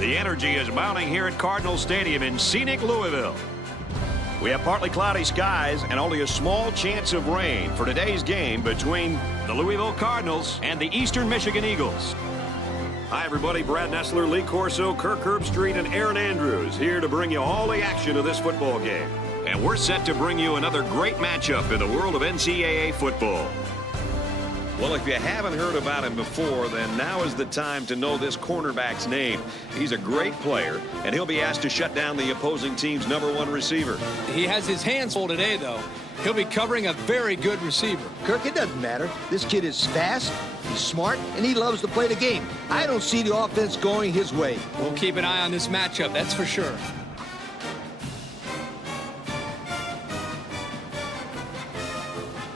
The energy is mounting here at Cardinals Stadium in scenic Louisville. We have partly cloudy skies and only a small chance of rain for today's game between the Louisville Cardinals and the Eastern Michigan Eagles. Hi, everybody. Brad Nessler, Lee Corso, Kirk Herbstreit, and Aaron Andrews here to bring you all the action of this football game. And we're set to bring you another great matchup in the world of NCAA football. Well, if you haven't heard about him before, then now is the time to know this cornerback's name. He's a great player, and he'll be asked to shut down the opposing team's #1 receiver. He has his hands full today, though. He'll be covering a very good receiver. Kirk, it doesn't matter. This kid is fast, he's smart, and he loves to play the game. I don't see the offense going his way. We'll keep an eye on this matchup, that's for sure.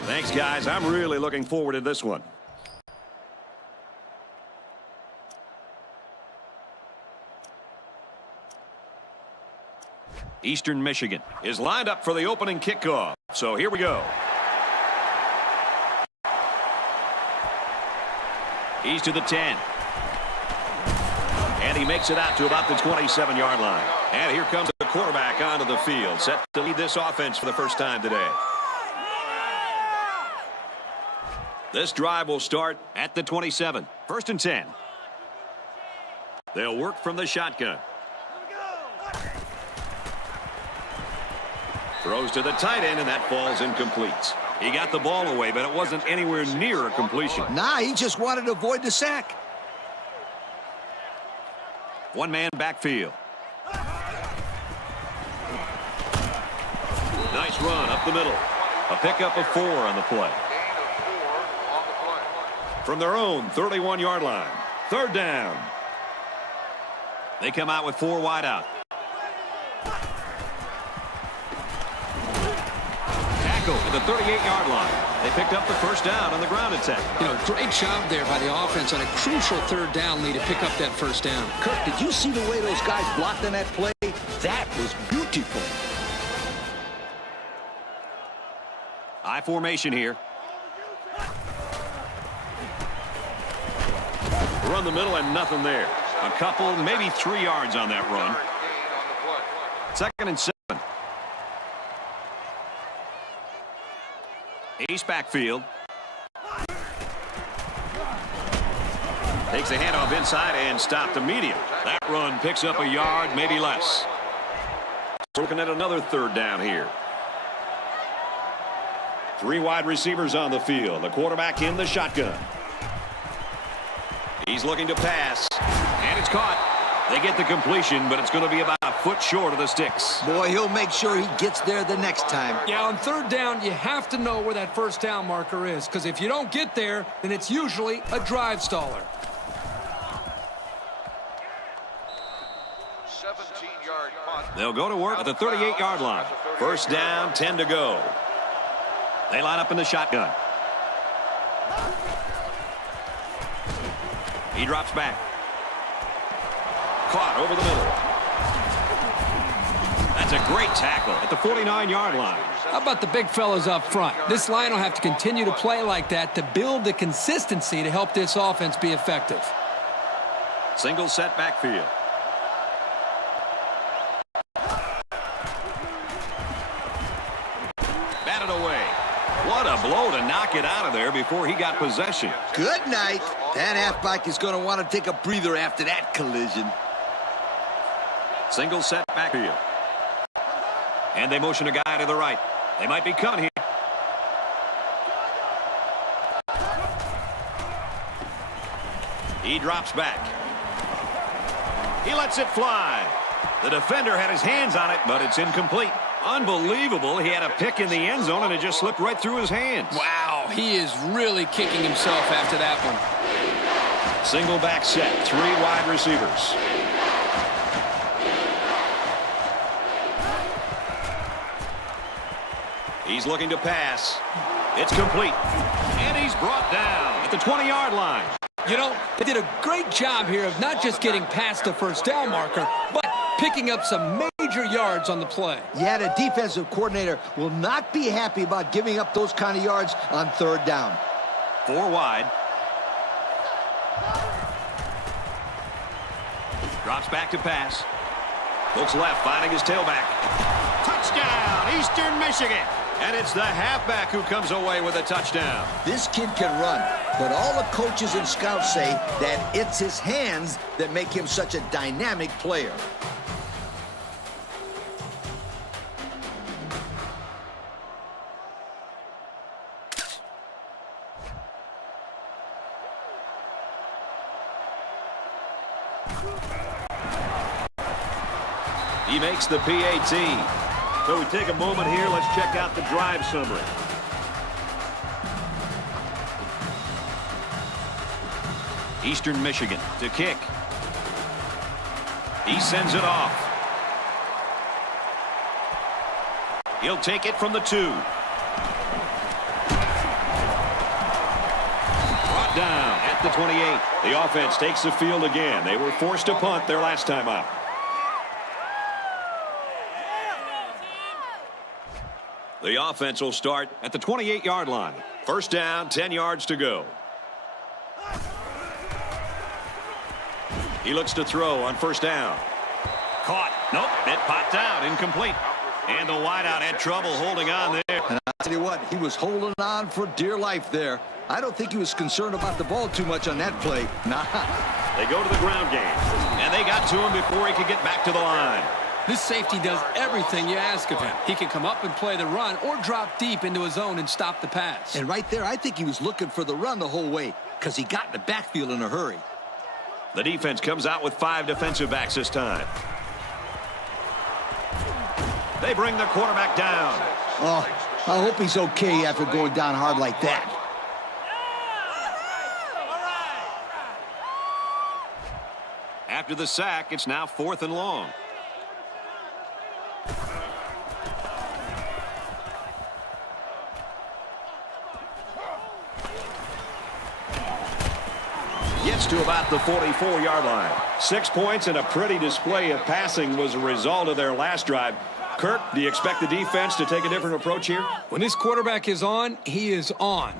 Thanks, guys. I'm really looking forward to this one. Eastern Michigan is lined up for the opening kickoff. So here we go. He's to the 10. And he makes it out to about the 27-yard line. And here comes the quarterback onto the field, set to lead this offense for the first time today. This drive will start at the 27. 1st and 10. They'll work from the shotgun. Throws to the tight end, and that falls incomplete. He got the ball away, but it wasn't anywhere near a completion. Nah, he just wanted to avoid the sack. One-man backfield. Nice run up the middle. A pickup of 4 on the play. From their own 31-yard line. 3rd down. They come out with 4 wide out. Tackle at the 38-yard line. They picked up the 1st down on the ground attack. You know, great job there by the offense on a crucial 3rd down lead to pick up that 1st down. Kirk, did you see the way those guys blocked on that play? That was beautiful. I formation here. Run the middle and nothing there. A couple, maybe 3 yards on that run. 2nd and 7. East backfield. Takes the handoff inside and stopped immediately. That run picks up a yard, maybe less. Looking at another 3rd down here. 3 wide receivers on the field. The quarterback in the shotgun. He's looking to pass, and it's caught. They get the completion, but it's going to be about a foot short of the sticks. Boy, he'll make sure he gets there the next time. Yeah, on 3rd down, you have to know where that 1st down marker is, because if you don't get there, then it's usually a drive staller. 17-yard punt. They'll go to work at the 38-yard line. 1st down, 10 to go. They line up in the shotgun. He drops back. Caught over the middle. That's a great tackle at the 49-yard line. How about the big fellas up front? This line will have to continue to play like that to build the consistency to help this offense be effective. Single set backfield. Batted away. What a blow to knock it out of there before he got possession. Good night. That halfback is going to want to take a breather after that collision. Single set backfield. And they motion a guy to the right. They might be coming here. He drops back. He lets it fly. The defender had his hands on it, but it's incomplete. Unbelievable. He had a pick in the end zone, and it just slipped right through his hands. Wow, he is really kicking himself after that one. Single back set, 3 wide receivers. He's looking to pass. It's complete. And he's brought down at the 20-yard line. You know, they did a great job here of not just getting past the 1st down marker, but picking up some major yards on the play. Yeah, the defensive coordinator will not be happy about giving up those kind of yards on 3rd down. 4 wide. Drops back to pass. Looks left, finding his tailback. Touchdown, Eastern Michigan. And it's the halfback who comes away with a touchdown. This kid can run, but all the coaches and scouts say that it's his hands that make him such a dynamic player. He makes the PAT. So we take a moment here. Let's check out the drive summary. Eastern Michigan to kick. He sends it off. He'll take it from the 2. Brought down at the 28. The offense takes the field again. They were forced to punt their last time out. The offense will start at the 28-yard line. First down, 10 yards to go. He looks to throw on first down. Caught. Nope, it popped out. Incomplete. And the wideout had trouble holding on there. And I'll tell you what, he was holding on for dear life there. I don't think he was concerned about the ball too much on that play. Nah. They go to the ground game. And they got to him before he could get back to the line. This safety does everything you ask of him. He can come up and play the run or drop deep into his zone and stop the pass. And right there, I think he was looking for the run the whole way because he got in the backfield in a hurry. The defense comes out with 5 defensive backs this time. They bring the quarterback down. Oh, I hope he's okay after going down hard like that. After the sack, it's now 4th and long. Gets to about the 44-yard line. 6 points and a pretty display of passing was a result of their last drive. Kirk, do you expect the defense to take a different approach here? When this quarterback is on, he is on.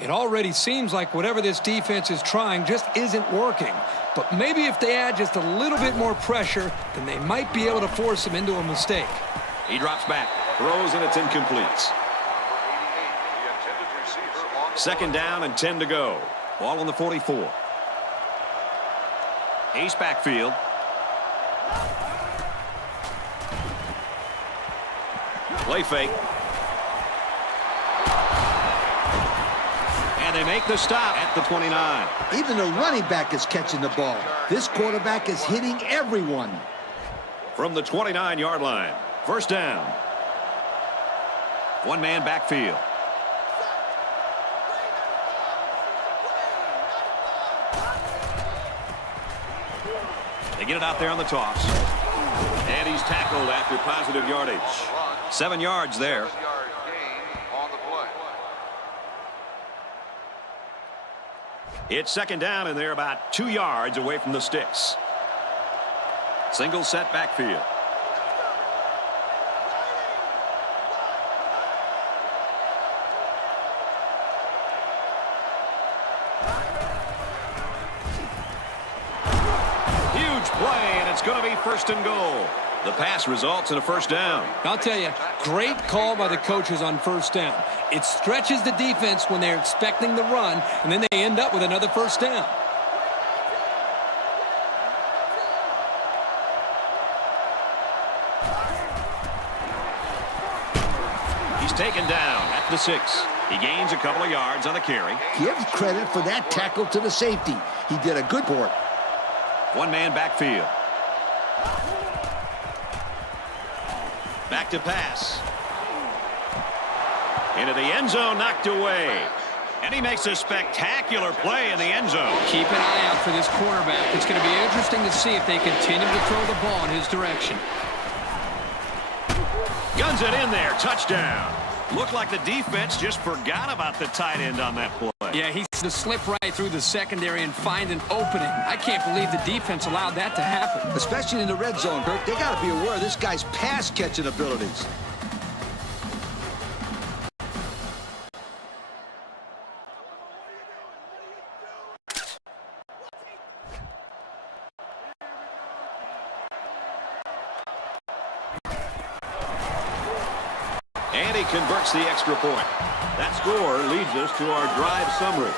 It already seems like whatever this defense is trying just isn't working. But maybe if they add just a little bit more pressure, then they might be able to force him into a mistake. He drops back, throws, and it's incomplete. 2nd down and 10 to go. Ball on the 44. Ace backfield. Play fake. And they make the stop at the 29. Even the running back is catching the ball. This quarterback is hitting everyone. From the 29-yard line. First down. One-man backfield. They get it out there on the toss. And he's tackled after positive yardage. 7 yards there. It's 2nd down, and they're about 2 yards away from the sticks. Single set backfield. Huge play, and it's going to be 1st and goal. The pass results in a first down. I'll tell you, great call by the coaches on first down. It stretches the defense when they're expecting the run, and then they end up with another first down. He's taken down at the 6. He gains a couple of yards on the carry. Give credit for that tackle to the safety. He did a good work. One-man backfield. Back to pass. Into the end zone, knocked away. And he makes a spectacular play in the end zone. Keep an eye out for this quarterback. It's going to be interesting to see if they continue to throw the ball in his direction. Guns it in there. Touchdown. Looked like the defense just forgot about the tight end on that play. Yeah, he's to slip right through the secondary and find an opening. I can't believe the defense allowed that to happen. Especially in the red zone, Kirk. They got to be aware of this guy's pass-catching abilities. And he converts the extra point. That score leads us to our drive summary.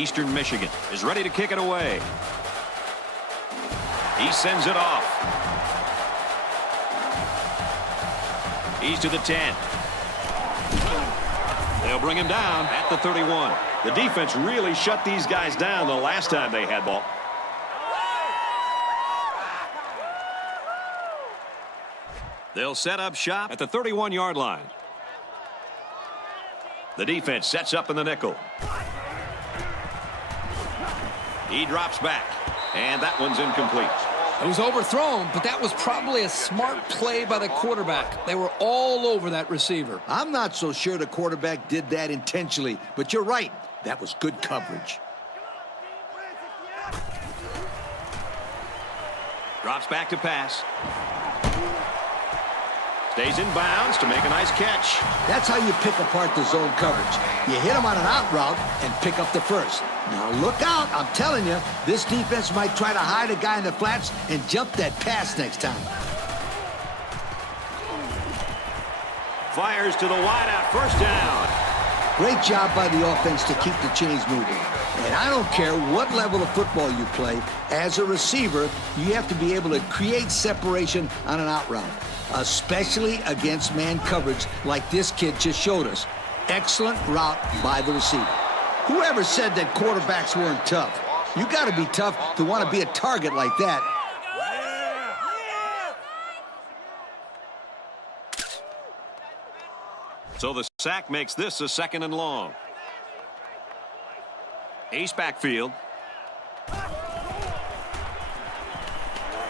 Eastern Michigan is ready to kick it away. He sends it off. He's to the 10. They'll bring him down at the 31. The defense really shut these guys down the last time they had ball. They'll set up shop at the 31-yard line. The defense sets up in the nickel. He drops back, and that one's incomplete. It was overthrown, but that was probably a smart play by the quarterback. They were all over that receiver. I'm not so sure the quarterback did that intentionally, but you're right. That was good coverage. Drops back to pass. Stays in bounds to make a nice catch. That's how you pick apart the zone coverage. You hit him on an out route and pick up the first. Now look out, I'm telling you, this defense might try to hide a guy in the flats and jump that pass next time. Fires to the wideout, first down. Great job by the offense to keep the chains moving. And I don't care what level of football you play, as a receiver, you have to be able to create separation on an out route, especially against man coverage like this kid just showed us. Excellent route by the receiver. Whoever said that quarterbacks weren't tough? You got to be tough to want to be a target like that. So the sack makes this a 2nd and long. Ace backfield.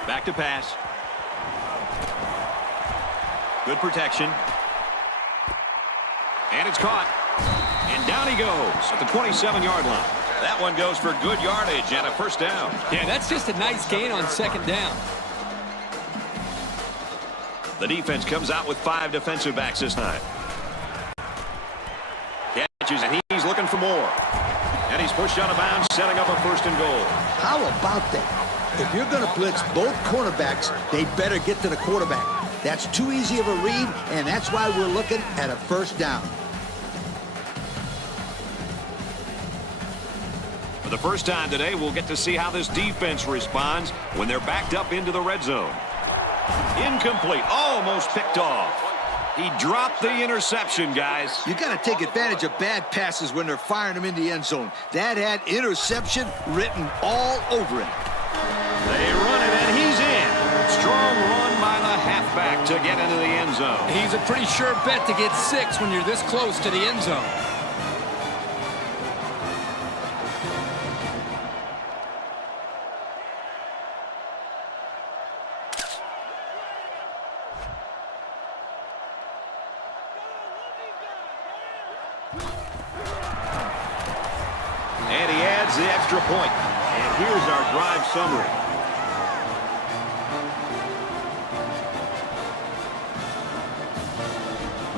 Back to pass. Good protection. And it's caught. And down he goes at the 27-yard line. That one goes for good yardage and a first down. Yeah, that's just a nice gain on 2nd down. The defense comes out with 5 defensive backs this time. Catches, and he's looking for more. And he's pushed out of bounds, setting up a 1st and goal. How about that? If you're going to blitz both cornerbacks, they better get to the quarterback. That's too easy of a read, and that's why we're looking at a 1st down. For the first time today, we'll get to see how this defense responds when they're backed up into the red zone. Incomplete, almost picked off. He dropped the interception, guys. You got to take advantage of bad passes when they're firing them in the end zone. That had interception written all over it. They run it, and he's in. Strong run by the halfback to get into the end zone. He's a pretty sure bet to get 6 when you're this close to the end zone. And he adds the extra point. And here's our drive summary.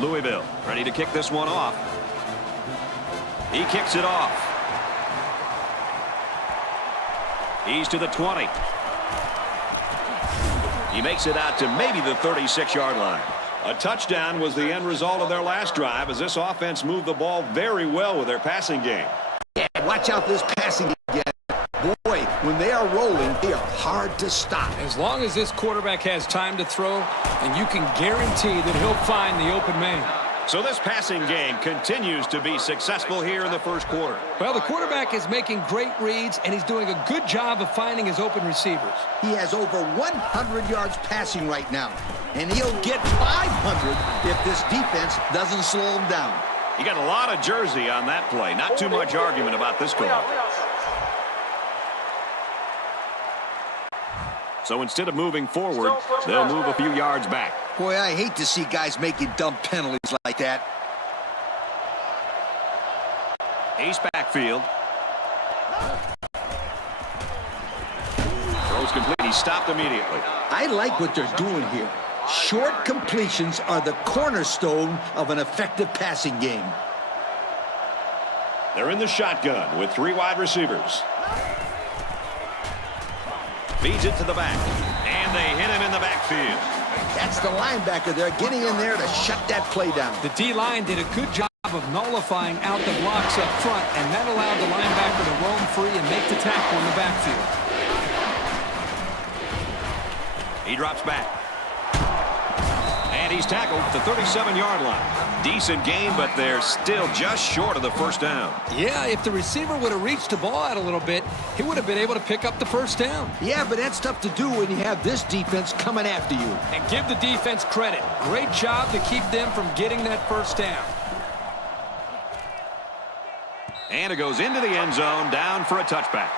Louisville ready to kick this one off. He kicks it off. He's to the 20. He makes it out to maybe the 36-yard line. A touchdown was the end result of their last drive as this offense moved the ball very well with their passing game. Yeah, watch out this passing again. Boy, when they are rolling, they are hard to stop. As long as this quarterback has time to throw, and you can guarantee that he'll find the open man. So this passing game continues to be successful here in the first quarter. Well, the quarterback is making great reads, and he's doing a good job of finding his open receivers. He has over 100 yards passing right now, and he'll get 500 if this defense doesn't slow him down. You got a lot of jersey on that play. Not too much argument about this call. So instead of moving forward, they'll move a few yards back. Boy, I hate to see guys making dumb penalties like that. Ace backfield. Throws complete. He stopped immediately. I like what they're doing here. Short completions are the cornerstone of an effective passing game. They're in the shotgun with 3 wide receivers. Feeds it to the back. And they hit him in the backfield. That's the linebacker there getting in there to shut that play down. The D-line did a good job of nullifying out the blocks up front, and that allowed the linebacker to roam free and make the tackle in the backfield. He drops back. And he's tackled at the 37-yard line. Decent game, but they're still just short of the first down. Yeah, if the receiver would have reached the ball out a little bit, he would have been able to pick up the first down. Yeah, but that's tough to do when you have this defense coming after you. And give the defense credit. Great job to keep them from getting that first down. And it goes into the end zone, down for a touchback.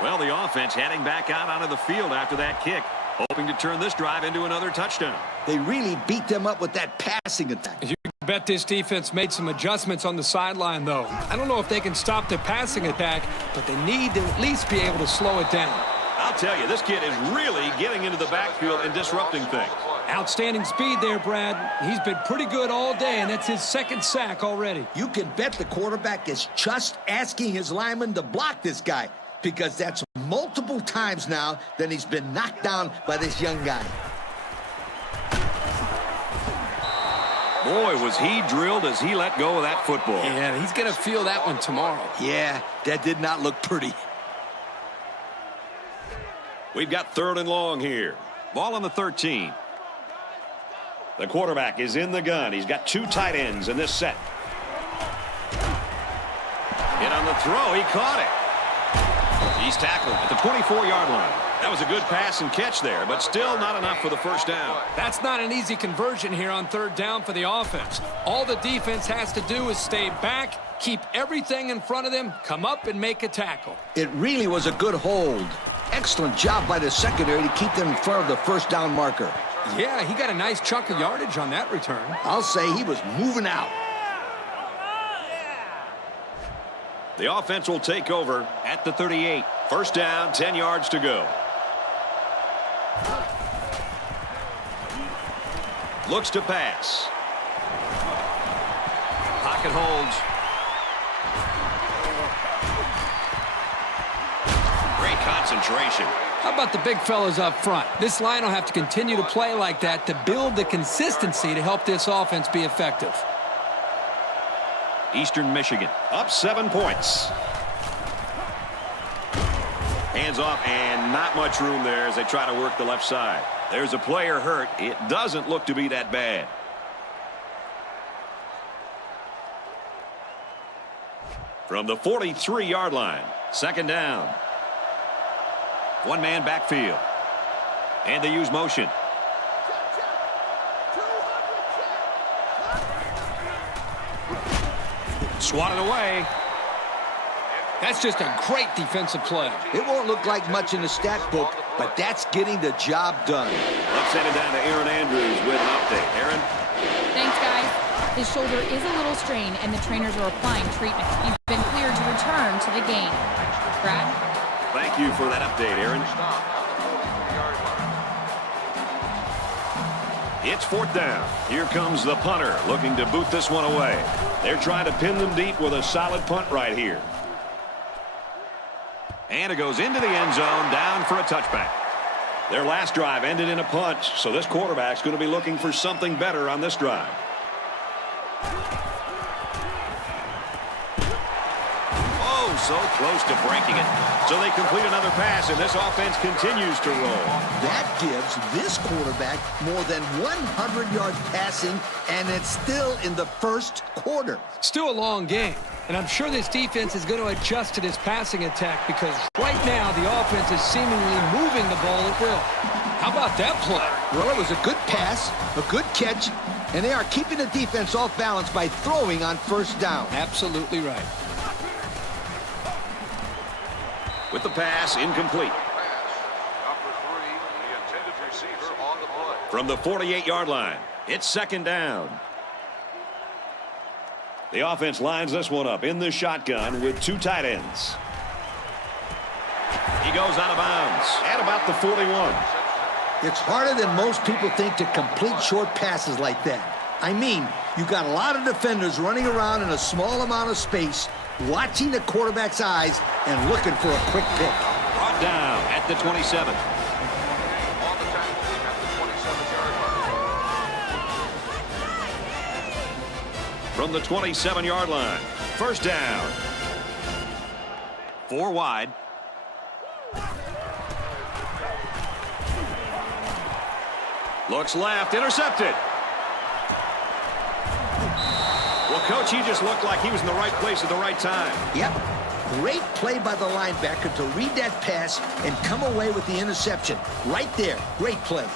Well, the offense heading back out onto the field after that kick, hoping to turn this drive into another touchdown. They really beat them up with that passing attack. You bet this defense made some adjustments on the sideline, though. I don't know if they can stop the passing attack, but they need to at least be able to slow it down. I'll tell you, this kid is really getting into the backfield and disrupting things. Outstanding speed there, Brad. He's been pretty good all day, and that's his second sack already. You can bet the quarterback is just asking his lineman to block this guy, because that's multiple times now that he's been knocked down by this young guy. Boy, was he drilled as he let go of that football. Yeah, he's going to feel that one tomorrow. Yeah, that did not look pretty. We've got 3rd and long here. Ball on the 13. The quarterback is in the gun. He's got 2 tight ends in this set. Hit on the throw. He caught it. He's tackled at the 24-yard line. That was a good pass and catch there, but still not enough for the first down. That's not an easy conversion here on 3rd down for the offense. All the defense has to do is stay back, keep everything in front of them, come up and make a tackle. It really was a good hold. Excellent job by the secondary to keep them in front of the first down marker. Yeah, he got a nice chunk of yardage on that return. I'll say he was moving out. The offense will take over at the 38. First down, 10 yards to go. Looks to pass. Pocket holds. Great concentration. How about the big fellas up front? This line will have to continue to play like that to build the consistency to help this offense be effective. Eastern Michigan up 7 points. Hands off, and not much room there as they try to work the left side. There's a player hurt. It doesn't look to be that bad. From the 43-yard line, 2nd down. One man backfield. And they use motion. Swatted away. That's just a great defensive play. It won't look like much in the stat book, but that's getting the job done. Let's send it down to Aaron Andrews with an update. Aaron? Thanks, guys. His shoulder is a little strained, and the trainers are applying treatment. He's been cleared to return to the game. Brad? Thank you for that update, Aaron. It's 4th down. Here comes the punter looking to boot this one away. They're trying to pin them deep with a solid punt right here. And it goes into the end zone, down for a touchback. Their last drive ended in a punt, so this quarterback's going to be looking for something better on this drive. Oh, so close to breaking it. So they complete another pass, and this offense continues to roll. That gives this quarterback more than 100 yards passing, and it's still in the first quarter. Still a long game, and I'm sure this defense is going to adjust to this passing attack because right now the offense is seemingly moving the ball at will. How about that play? Well, it was a good pass, a good catch, and they are keeping the defense off balance by throwing on first down. Absolutely right. With the pass, incomplete. Number 3, the intended receiver on the play. From the 48-yard line, it's 2nd down. The offense lines this one up in the shotgun with 2 tight ends. He goes out of bounds at about the 41. It's harder than most people think to complete short passes like that. I mean, you got a lot of defenders running around in a small amount of space, watching the quarterback's eyes and looking for a quick pick. Brought down at the 27. from the 27-yard line. First down. 4 wide. Looks left, intercepted. Well, Coach, he just looked like he was in the right place at the right time. Yep. Great play by the linebacker to read that pass and come away with the interception. Right there. Great play.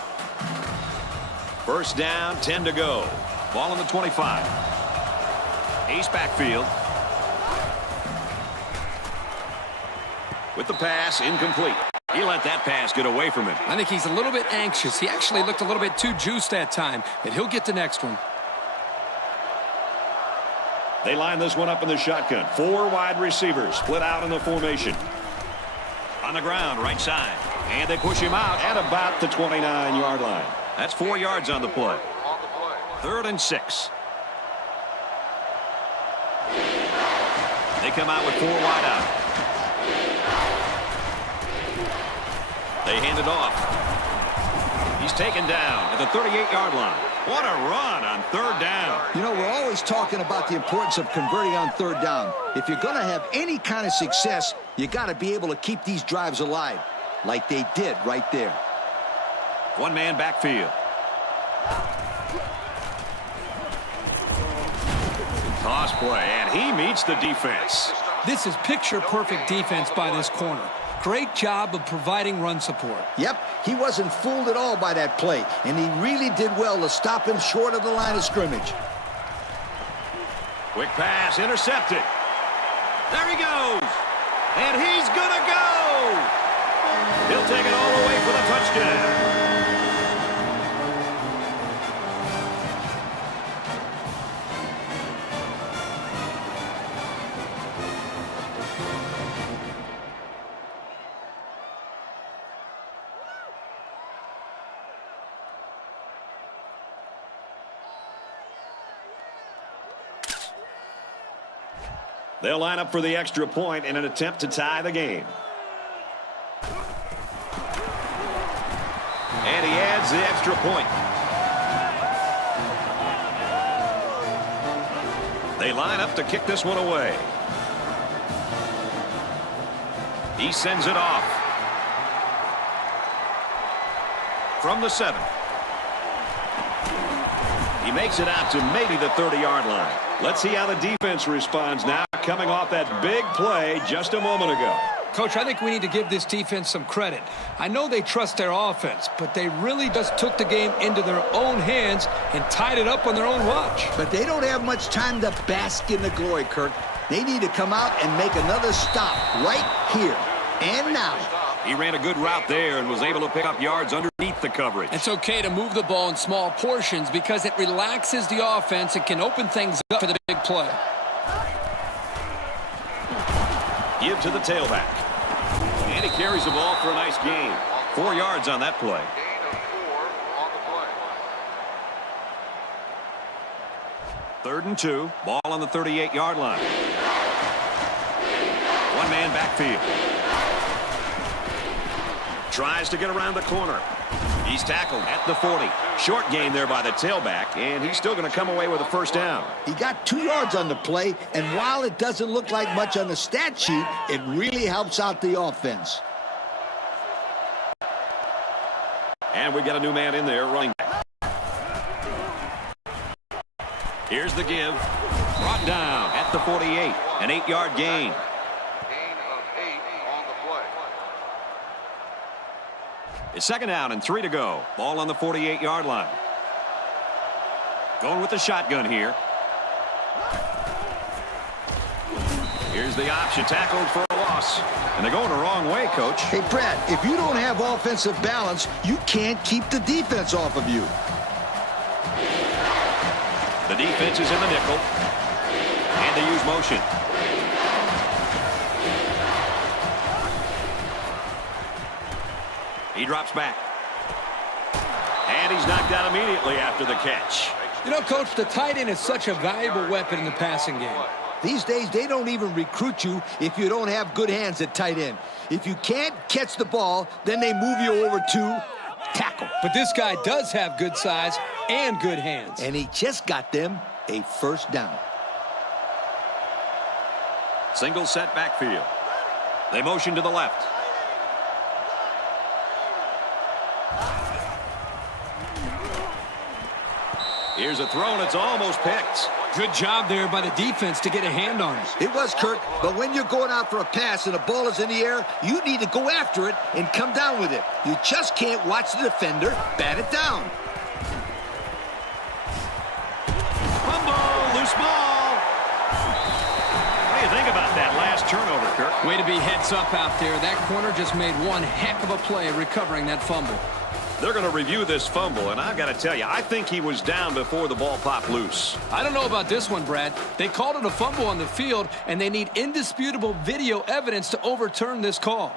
First down, 10 to go. Ball on the 25. Ace backfield. With the pass, incomplete. He let that pass get away from him. I think he's a little bit anxious. He actually looked a little bit too juiced that time, and he'll get the next one. They line this one up in the shotgun. 4 wide receivers split out in the formation. On the ground, right side. And they push him out at about the 29-yard line. That's 4 yards on the play. 3rd and 6. They come out with 4 wide out. They hand it off. He's taken down at the 38-yard line. What a run on 3rd down. You know, we're always talking about the importance of converting on 3rd down. If you're going to have any kind of success, you got to be able to keep these drives alive, like they did right there. 1-man backfield. Toss play, and he meets the defense. This is picture-perfect defense by this corner. Great job of providing run support. Yep, he wasn't fooled at all by that play, and he really did well to stop him short of the line of scrimmage. Quick pass, intercepted. There he goes. And he's going to go. He'll take it all the way for the touchdown. They'll line up for the extra point in an attempt to tie the game. And he adds the extra point. They line up to kick this one away. He sends it off. From the 7. He makes it out to maybe the 30-yard line. Let's see how the defense responds now, coming off that big play just a moment ago. Coach, I think we need to give this defense some credit. I know they trust their offense, but they really just took the game into their own hands and tied it up on their own watch. But they don't have much time to bask in the glory, Kirk. They need to come out and make another stop right here and now. He ran a good route there and was able to pick up yards underneath the coverage. It's okay to move the ball in small portions because it relaxes the offense. It can open things up for the big play. Give to the tailback. And he carries the ball for a nice gain. 4 yards on that play. Gain of 4 on the play. 3rd and 2. Ball on the 38-yard line. 1-man backfield. Tries to get around the corner. He's tackled at the 40. Short gain there by the tailback, and he's still going to come away with a first down. He got 2 yards on the play, and while it doesn't look like much on the stat sheet, it really helps out the offense. And we got a new man in there running back. Here's the give. Brought down at the 48. An 8-yard gain. Gain of 8 on the play. It's 2nd down and 3 to go. Ball on the 48-yard line. Going with the shotgun here. Here's the option. Tackled for a loss. And they're going the wrong way, Coach. Hey, Brad, if you don't have offensive balance, you can't keep the defense off of you. The defense is in the nickel. And they use motion. He drops back. And he's knocked out immediately after the catch. You know, Coach, the tight end is such a valuable weapon in the passing game. These days, they don't even recruit you if you don't have good hands at tight end. If you can't catch the ball, then they move you over to tackle. But this guy does have good size and good hands. And he just got them a first down. Single set backfield. They motion to the left. Here's a throw, and it's almost picked. Good job there by the defense to get a hand on it. It was, Kurt, but when you're going out for a pass and the ball is in the air, you need to go after it and come down with it. You just can't watch the defender bat it down. Fumble, loose ball. What do you think about that last turnover, Kirk? Way to be heads up out there. That corner just made one heck of a play recovering that fumble. They're going to review this fumble, and I've got to tell you, I think he was down before the ball popped loose. I don't know about this one, Brad. They called it a fumble on the field, and they need indisputable video evidence to overturn this call.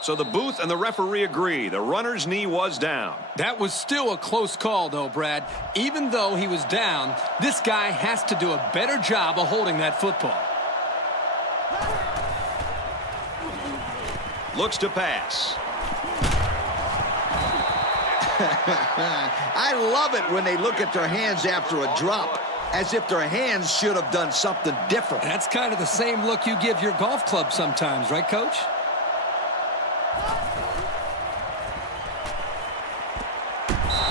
So the booth and the referee agree. The runner's knee was down. That was still a close call, though, Brad. Even though he was down, this guy has to do a better job of holding that football. Looks to pass. I love it when they look at their hands after a drop, as if their hands should have done something different. That's kind of the same look you give your golf club sometimes, right, Coach?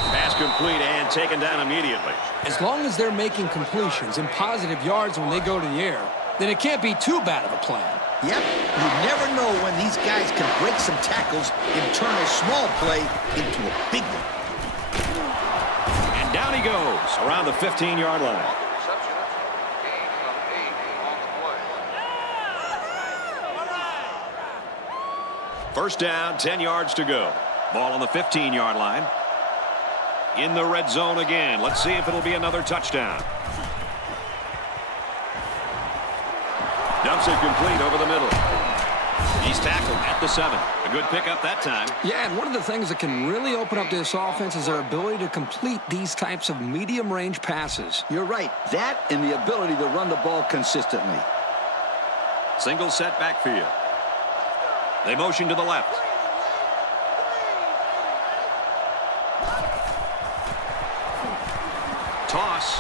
Pass complete and taken down immediately. As long as they're making completions and positive yards when they go to the air, then it can't be too bad of a plan. Yep, you never know when these guys can break some tackles and turn a small play into a big one. And down he goes around the 15-yard line. Reception. Gain of 8 on the play. First down, 10 yards to go. Ball on the 15-yard line. In the red zone again. Let's see if it'll be another touchdown. Dumps it complete over the middle. He's tackled at the 7. A good pickup that time. Yeah, and one of the things that can really open up this offense is their ability to complete these types of medium-range passes. You're right. That and the ability to run the ball consistently. Single set backfield. They motion to the left. Toss.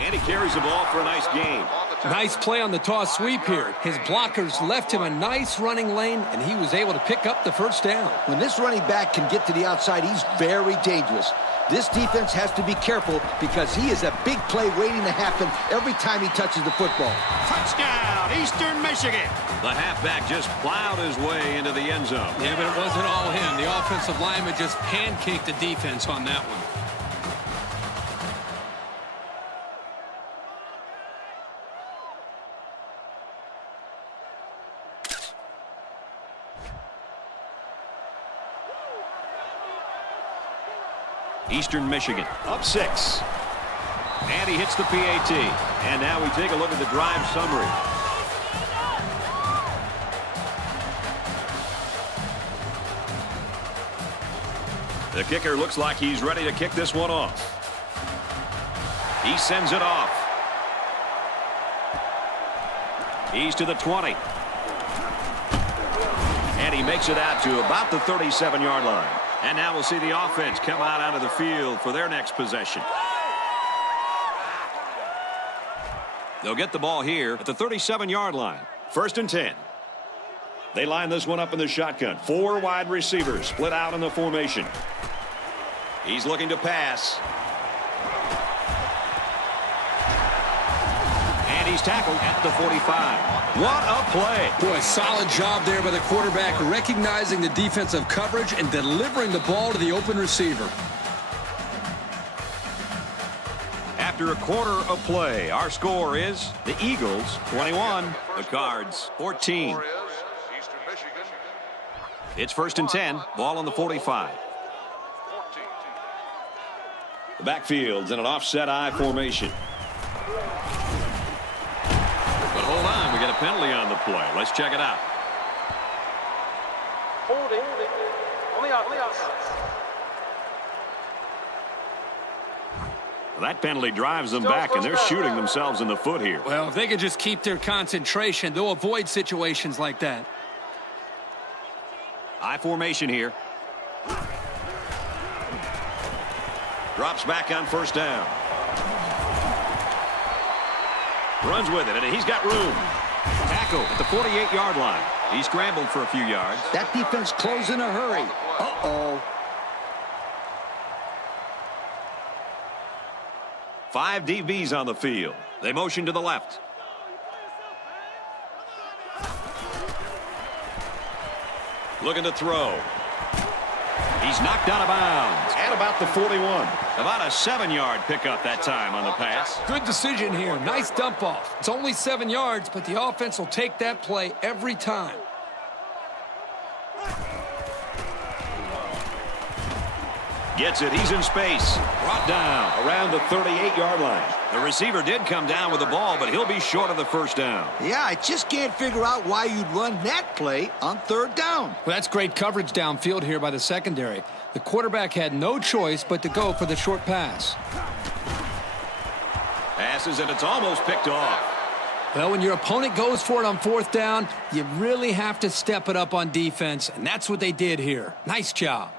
And he carries the ball for a nice gain. Nice play on the toss sweep here. His blockers left him a nice running lane, and he was able to pick up the first down. When this running back can get to the outside, he's very dangerous. This defense has to be careful because he is a big play waiting to happen every time he touches the football. Touchdown, Eastern Michigan. The halfback just plowed his way into the end zone. Yeah, but it wasn't all him. The offensive lineman just pancaked the defense on that one. Eastern Michigan up 6. And he hits the PAT. And now we take a look at the drive summary. The kicker looks like he's ready to kick this one off. He sends it off. He's to the 20. And he makes it out to about the 37-yard line. And now we'll see the offense come out onto the field for their next possession. They'll get the ball here at the 37-yard line. First and 10. They line this one up in the shotgun. 4 wide receivers split out in the formation. He's looking to pass. And he's tackled at the 45. What a play. Boy, solid job there by the quarterback, recognizing the defensive coverage and delivering the ball to the open receiver. After a quarter of play, our score is the Eagles 21, the Cards 14. Score is Eastern Michigan. It's first and 10, ball on the 45. 14. The backfield's in an offset I formation. But hold on, we got a penalty on the play. Let's check it out. Holding on the offense. That penalty drives them back, and they're shooting themselves in the foot here. Well, if they can just keep their concentration, they'll avoid situations like that. I formation here. Drops back on first down. Runs with it, and he's got room. Tackle at the 48-yard line. He scrambled for a few yards. That defense closed in a hurry. Uh-oh. 5 DBs on the field. They motion to the left. Looking to throw. He's knocked out of bounds at about the 41. About a 7-yard pickup that time on the pass. Good decision here. Nice dump off. It's only 7 yards, but the offense will take that play every time. Gets it. He's in space. Brought down around the 38-yard line. The receiver did come down with the ball, but he'll be short of the first down. Yeah, I just can't figure out why you'd run that play on 3rd down. Well, that's great coverage downfield here by the secondary. The quarterback had no choice but to go for the short pass. Passes, and it's almost picked off. Well, when your opponent goes for it on 4th down, you really have to step it up on defense, and that's what they did here. Nice job.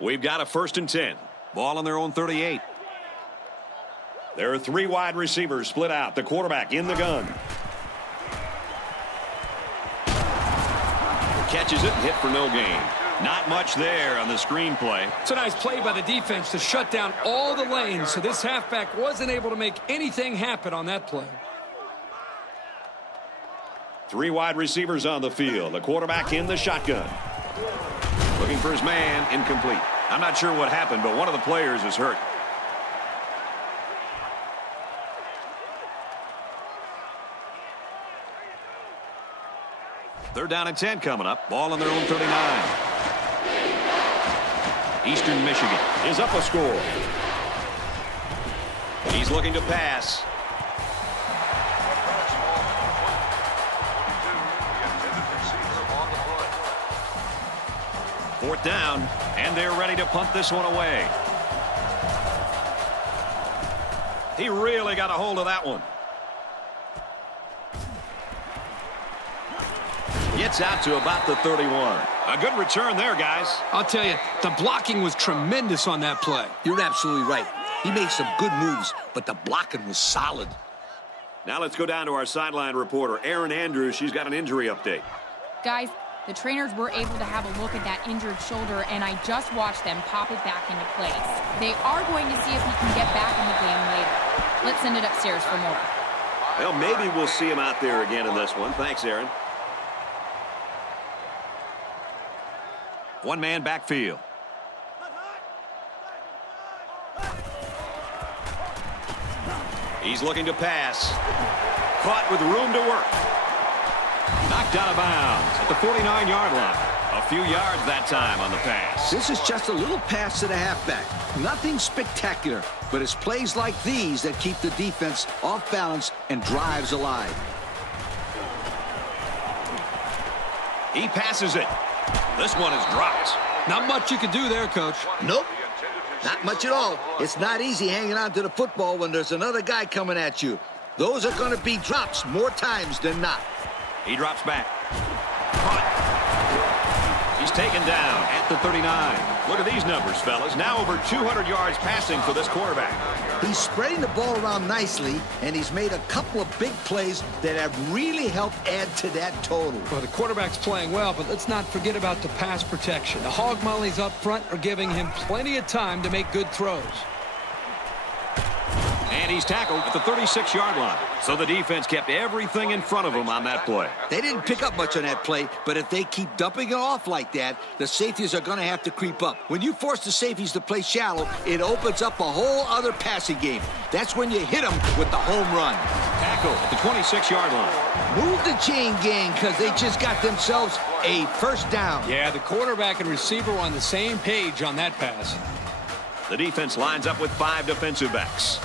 We've got a 1st and 10. Ball on their own 38. There are 3 wide receivers split out. The quarterback in the gun. Catches it and hit for no gain. Not much there on the screen play. It's a nice play by the defense to shut down all the lanes, so this halfback wasn't able to make anything happen on that play. 3 wide receivers on the field. The quarterback in the shotgun. Looking for his man, incomplete. I'm not sure what happened, but one of the players is hurt. Third down and 10 coming up. Ball on their own 39. Eastern Michigan is up a score. He's looking to pass. Fourth down, and they're ready to punt this one away. He really got a hold of that one. Gets out to about the 31. A good return there, guys. I'll tell you, the blocking was tremendous on that play. You're absolutely right. He made some good moves, but the blocking was solid. Now let's go down to our sideline reporter, Erin Andrews. She's got an injury update. Guys, the trainers were able to have a look at that injured shoulder, and I just watched them pop it back into place. They are going to see if he can get back in the game later. Let's send it upstairs for more. Well, maybe we'll see him out there again in this one. Thanks, Erin. One-man backfield. He's looking to pass. Caught with room to work. Knocked out of bounds at the 49-yard line. A few yards that time on the pass. This is just a little pass to the halfback. Nothing spectacular, but it's plays like these that keep the defense off balance and drives alive. He passes it. This one is dropped. Not much you can do there, Coach. Nope. Not much at all. It's not easy hanging on to the football when there's another guy coming at you. Those are going to be drops more times than not. He drops back. Caught. He's taken down at the 39. Look at these numbers, fellas. Now over 200 yards passing for this quarterback. He's spreading the ball around nicely, and he's made a couple of big plays that have really helped add to that total. Well, the quarterback's playing well, but let's not forget about the pass protection. The hog mollies up front are giving him plenty of time to make good throws. And he's tackled at the 36-yard line. So the defense kept everything in front of him on that play. They didn't pick up much on that play, but if they keep dumping it off like that, the safeties are going to have to creep up. When you force the safeties to play shallow, it opens up a whole other passing game. That's when you hit them with the home run. Tackle at the 26-yard line. Move the chain gang because they just got themselves a first down. Yeah, the quarterback and receiver were on the same page on that pass. The defense lines up with 5 defensive backs.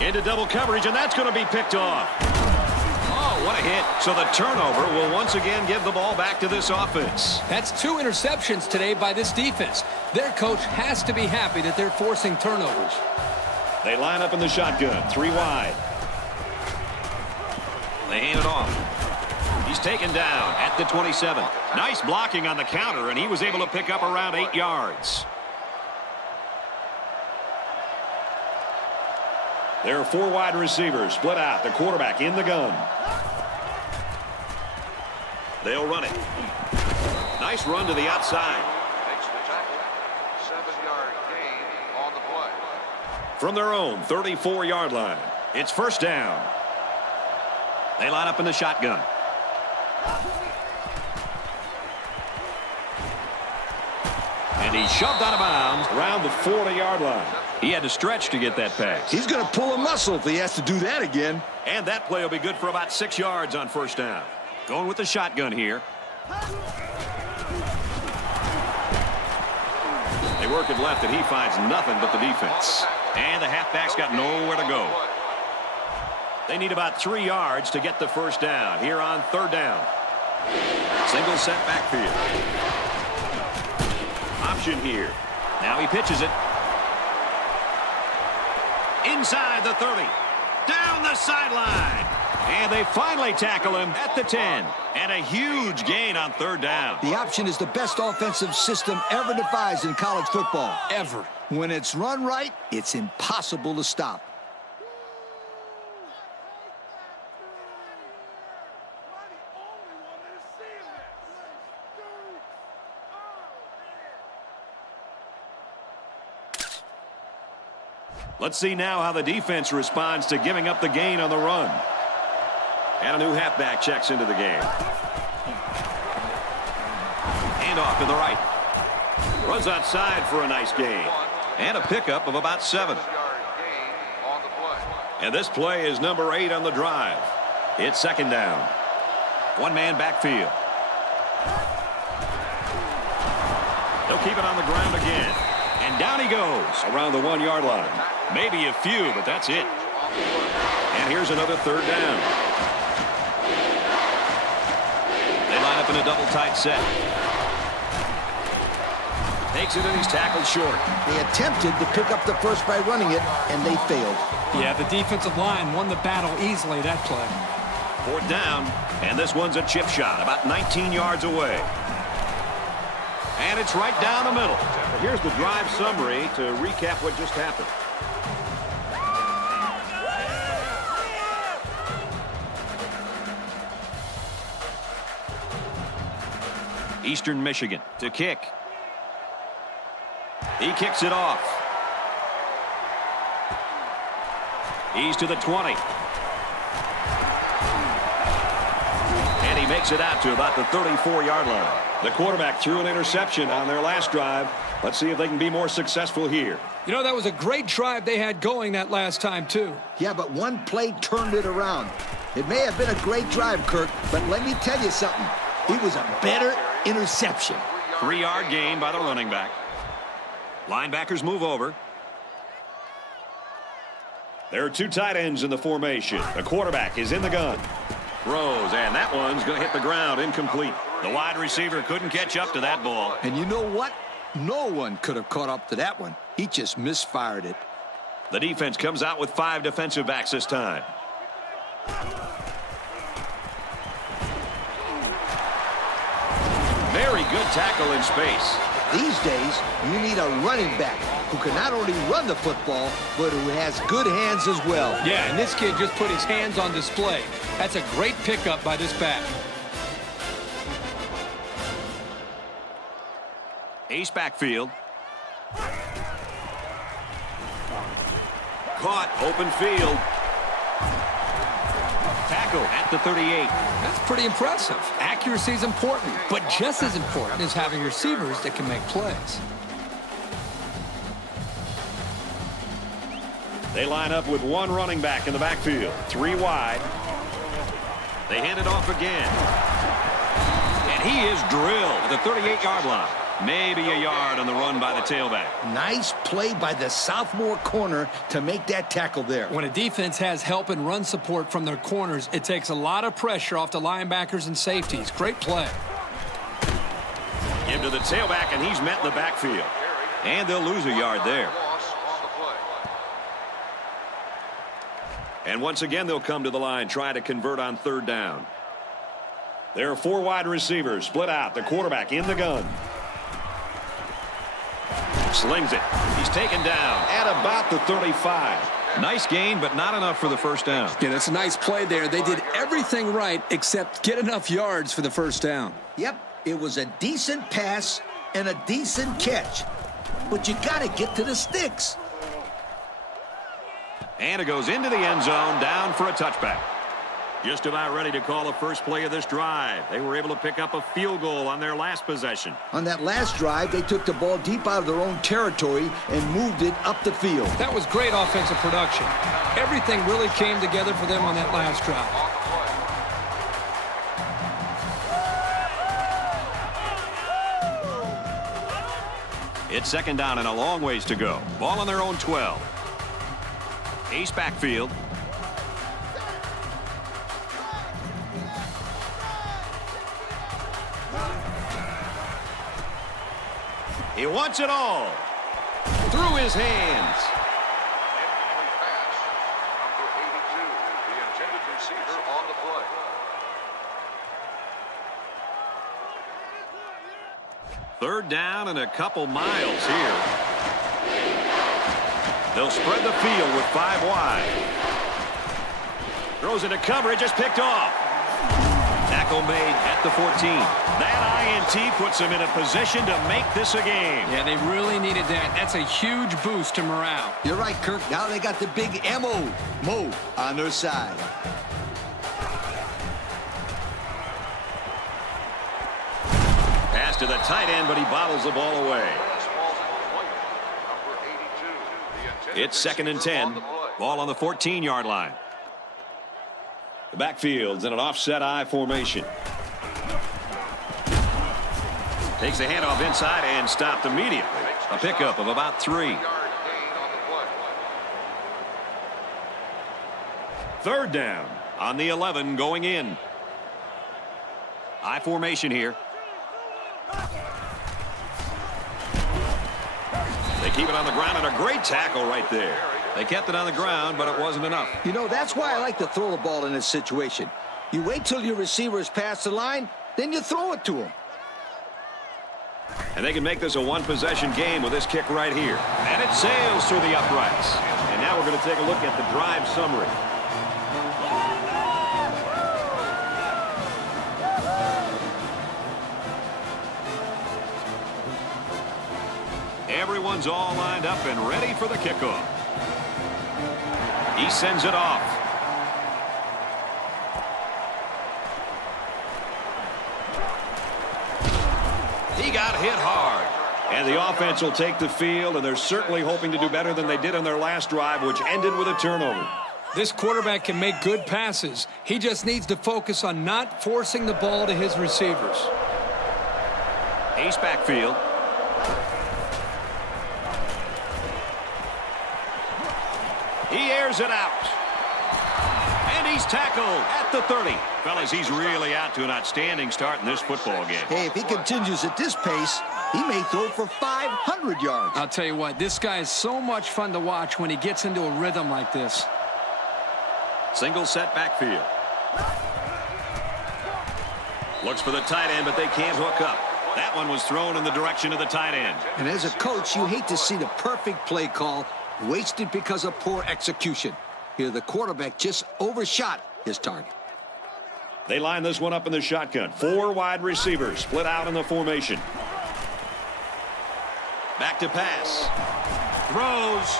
Into double coverage, and that's going to be picked off. Oh, what a hit. So the turnover will once again give the ball back to this offense. That's 2 interceptions today by this defense. Their coach has to be happy that they're forcing turnovers. They line up in the shotgun, 3 wide. They hand it off. He's taken down at the 27. Nice blocking on the counter, and he was able to pick up around 8 yards. There are 4 wide receivers split out. The quarterback in the gun. They'll run it. Nice run to the outside. Makes the tackle. 7-yard gain on the play. From their own 34-yard line, it's first down. They line up in the shotgun. And he shoved out of bounds around the 40-yard line. He had to stretch to get that pass. He's going to pull a muscle if he has to do that again. And that play will be good for about 6 yards on first down. Going with the shotgun here. They work it left, and he finds nothing but the defense. And the halfback's got nowhere to go. They need about 3 yards to get the first down here on third down. Single set backfield. Option here. Now he pitches it. Inside the 30. Down the sideline. And they finally tackle him at the 10. And a huge gain on third down. The option is the best offensive system ever devised in college football. Ever. When it's run right, it's impossible to stop. Let's see now how the defense responds to giving up the gain on the run. And a new halfback checks into the game. Hand off to the right. Runs outside for a nice gain. And a pickup of about 7. 7-yard gain on the play. And this play is number 8 on the drive. It's second down. One-man backfield. They'll keep it on the ground again. And down he goes around the 1-yard line. Maybe a few, but that's it. And here's another third down. They line up in a double tight set. Takes it and he's tackled short. They attempted to pick up the first by running it, and they failed. Yeah, the defensive line won the battle easily that play. Fourth down, and this one's a chip shot about 19 yards away. And it's right down the middle. Here's the drive summary to recap what just happened. Eastern Michigan to kick. He kicks it off. He's to the 20. And he makes it out to about the 34-yard line. The quarterback threw an interception on their last drive. Let's see if they can be more successful here. You know, that was a great drive they had going that last time, too. Yeah, but one play turned it around. It may have been a great drive, Kirk, but let me tell you something. It was a better interception. 3-yard gain by the running back. Linebackers move over. There are 2 tight ends in the formation. The quarterback is in the gun. Throws, and that one's going to hit the ground incomplete. The wide receiver couldn't catch up to that ball. And you know what? No one could have caught up to that one. He just misfired it. The defense comes out with 5 defensive backs this time. Very good tackle in space. These days, you need a running back who can not only run the football, but who has good hands as well. Yeah, and this kid just put his hands on display. That's a great pickup by this back. Ace backfield. Caught, open field. Tackle at the 38. That's pretty impressive. Accuracy is important, but just as important is having receivers that can make plays. They line up with 1 running back in the backfield. 3 wide. They hand it off again. And he is drilled at the 38-yard line. Maybe a yard on the run by the tailback. Nice play by the sophomore corner to make that tackle there. When a defense has help and run support from their corners, it takes a lot of pressure off the linebackers and safeties. Great play. Give to the tailback, and he's met in the backfield. And they'll lose a yard there. And once again, they'll come to the line, try to convert on third down. There are 4 wide receivers split out. The quarterback in the gun. Slings it. He's taken down at about the 35. Nice gain, but not enough for the first down. Yeah, that's a nice play there. They did everything right except get enough yards for the first down. Yep, it was a decent pass and a decent catch. But you got to get to the sticks. And it goes into the end zone, down for a touchback. Just about ready to call the first play of this drive. They were able to pick up a field goal on their last possession. On that last drive, they took the ball deep out of their own territory and moved it up the field. That was great offensive production. Everything really came together for them on that last drive. It's second down and a long ways to go. Ball on their own 12. Ace backfield. He wants it all. Through his hands. Incomplete pass. Number 82, the intended receiver on the play. Third down and a couple miles here. They'll spread the field with 5 wide. Throws into coverage, just picked off. Tackle made at the 14. That INT puts them in a position to make this a game. Yeah, they really needed that. That's a huge boost to morale. You're right, Kirk. Now they got the big Mo on their side. Pass to the tight end, but he bottles the ball away. Number 82, the intended It's second and receiver 10. on the play. Ball on the 14-yard line. The backfield's in an offset I formation. Takes the handoff inside and stopped immediately. A pickup of about 3. Yard gain on the play. Third down on the 11 going in. I formation here. They keep it on the ground and a great tackle right there. They kept it on the ground, but it wasn't enough. You know, that's why I like to throw the ball in this situation. You wait till your receivers pass the line, then you throw it to them. And they can make this a one-possession game with this kick right here. And it sails through the uprights. And now we're going to take a look at the drive summary. Everyone's all lined up and ready for the kickoff. He sends it off. He got hit hard. And the offense will take the field, and they're certainly hoping to do better than they did on their last drive, which ended with a turnover. This quarterback can make good passes. He just needs to focus on not forcing the ball to his receivers. Ace backfield. He airs it out. And he's tackled at the 30. Fellas, he's really out to an outstanding start in this football game. Hey, if he continues at this pace, he may throw for 500 yards. I'll tell you what, this guy is so much fun to watch when he gets into a rhythm like this. Single set backfield. Looks for the tight end, but they can't hook up. That one was thrown in the direction of the tight end. And as a coach, you hate to see the perfect play call wasted because of poor execution. Here, the quarterback just overshot his target. They line this one up in the shotgun. 4 wide receivers split out in the formation. Back to pass. Throws.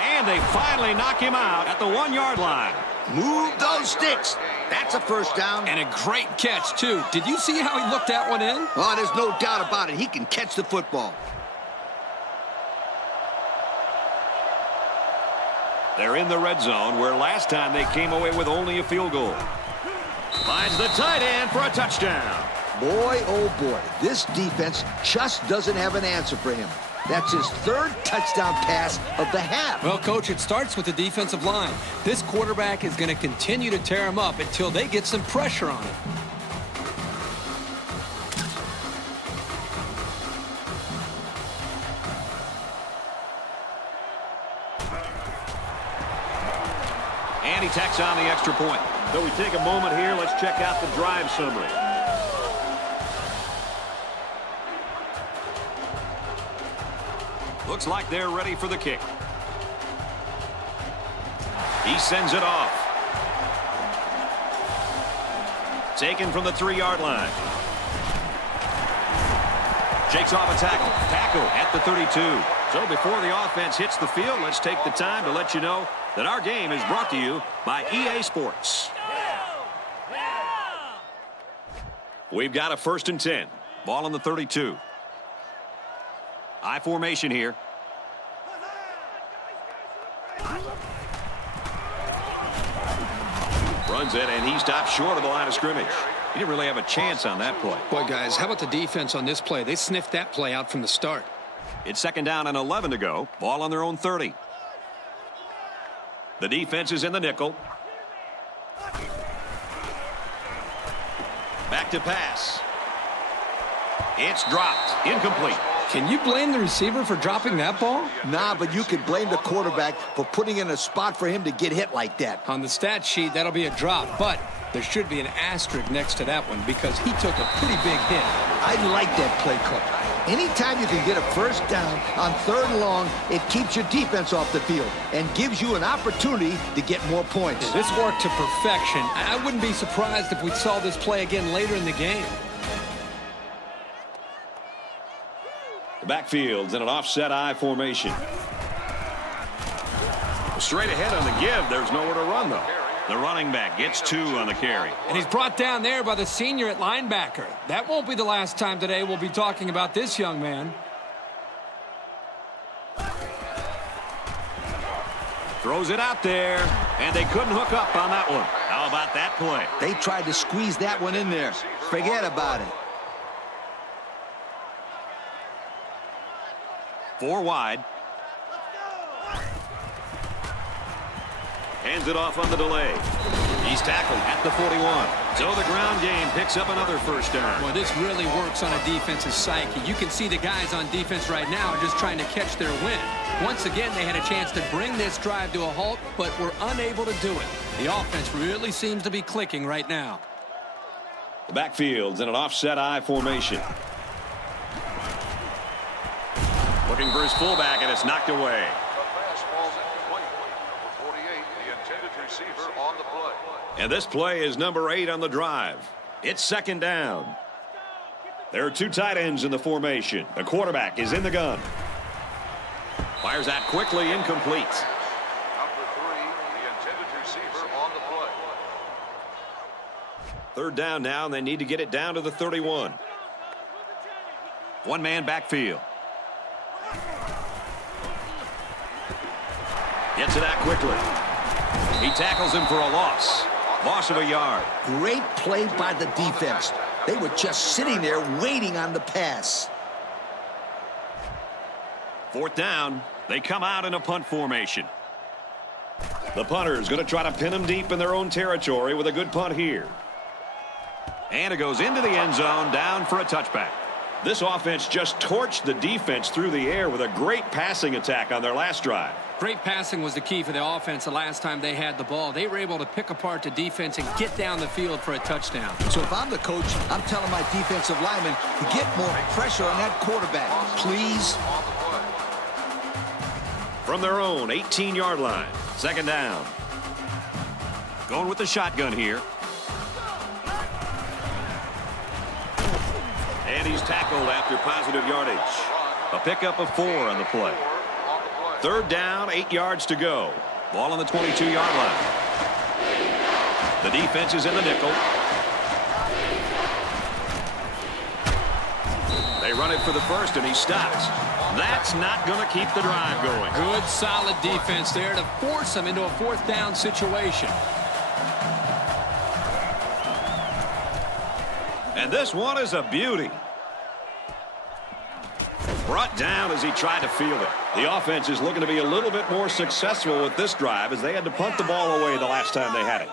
And they finally knock him out at the 1-yard line. Move those sticks. That's a first down. And a great catch, too. Did you see how he looked that one in? Oh, there's no doubt about it. He can catch the football. They're in the red zone, where last time they came away with only a field goal. Finds the tight end for a touchdown. Boy, oh boy, this defense just doesn't have an answer for him. That's his 3rd touchdown pass of the half. Well, Coach, it starts with the defensive line. This quarterback is going to continue to tear him up until they get some pressure on him. And he tacks on the extra point. So we take a moment here. Let's check out the drive summary. Looks like they're ready for the kick. He sends it off. Taken from the 3-yard line. Shakes off a tackle. Tackle at the 32. So before the offense hits the field, let's take the time to let you know that our game is brought to you by EA Sports. We've got a 1st and 10. Ball on the 32. I formation here. Runs it, and he stops short of the line of scrimmage. He didn't really have a chance on that play. Boy, guys, how about the defense on this play? They sniffed that play out from the start. It's 2nd down and 11 to go. Ball on their own 30. The defense is in the nickel. Back to pass. It's dropped. Incomplete. Can you blame the receiver for dropping that ball? Nah, but you could blame the quarterback for putting in a spot for him to get hit like that. On the stat sheet, that'll be a drop, but there should be an asterisk next to that one because he took a pretty big hit. I like that play call. Anytime you can get a 1st down on 3rd and long, it keeps your defense off the field and gives you an opportunity to get more points. This worked to perfection. I wouldn't be surprised if we saw this play again later in the game. The backfield's in an offset I formation. Straight ahead on the give. There's nowhere to run, though. The running back gets 2 on the carry. And he's brought down there by the senior at linebacker. That won't be the last time today we'll be talking about this young man. Throws it out there, and they couldn't hook up on that one. How about that play? They tried to squeeze that one in there. Forget about it. 4 wide. Hands it off on the delay. He's tackled at the 41. So the ground game picks up another 1st down. Well, this really works on a defense's psyche. You can see the guys on defense right now are just trying to catch their wind. Once again, they had a chance to bring this drive to a halt, but were unable to do it. The offense really seems to be clicking right now. The backfield's in an offset I formation. Looking for his fullback, and it's knocked away. The pass falls incomplete. Number 48, the intended receiver on the play. And this play is number 8 on the drive. It's 2nd down. There are 2 tight ends in the formation. The quarterback is in the gun. Fires out quickly, incomplete. Number 3, the intended receiver on the play. 3rd down now, and they need to get it down to the 31. 1-man backfield. Gets it out quickly. He tackles him for a loss. Loss of a yard. Great play by the defense. They were just sitting there waiting on the pass. 4th down. They come out in a punt formation. The punter is going to try to pin them deep in their own territory with a good punt here. And it goes into the end zone, down for a touchback. This offense just torched the defense through the air with a great passing attack on their last drive. Great passing was the key for the offense the last time they had the ball. They were able to pick apart the defense and get down the field for a touchdown. So if I'm the coach, I'm telling my defensive linemen to get more pressure on that quarterback, please. From their own 18-yard line, 2nd down. Going with the shotgun here. And he's tackled after positive yardage. A pickup of 4 on the play. 3rd down, 8 yards to go. Ball on the 22-yard line. The defense is in the nickel. They run it for the 1st, and he stops. That's not going to keep the drive going. Good, solid defense there to force them into a 4th down situation. And this one is a beauty. Brought down as he tried to field it. The offense is looking to be a little bit more successful with this drive as they had to punt the ball away the last time they had it.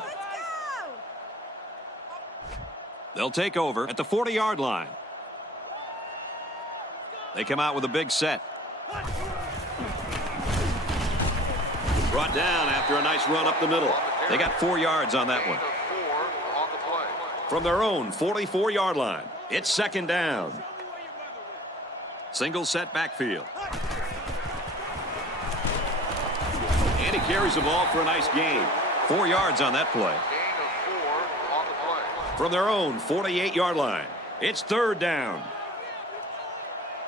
They'll take over at the 40-yard line. They come out with a big set. Brought down after a nice run up the middle. They got 4 yards on that one. From their own 44-yard line, it's 2nd down. Single set backfield. And he carries the ball for a nice gain. 4 yards on that play. Gain of 4 on the play. From their own 48-yard line. It's third down.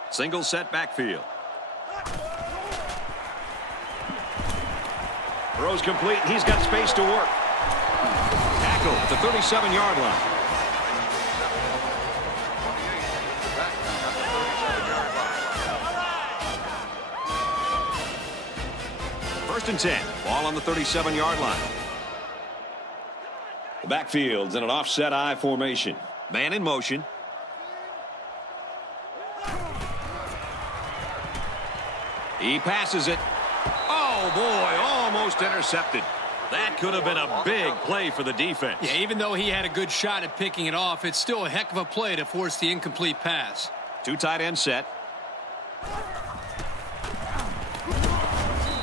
Single set backfield. Throws complete. He's got space to work. Tackle at the 37-yard line. First and 10. Ball on the 37-yard line. The backfield's in an offset I formation. Man in motion. He passes it. Oh, boy, almost intercepted. That could have been a big play for the defense. Yeah, even though he had a good shot at picking it off, it's still a heck of a play to force the incomplete pass. 2 tight end set.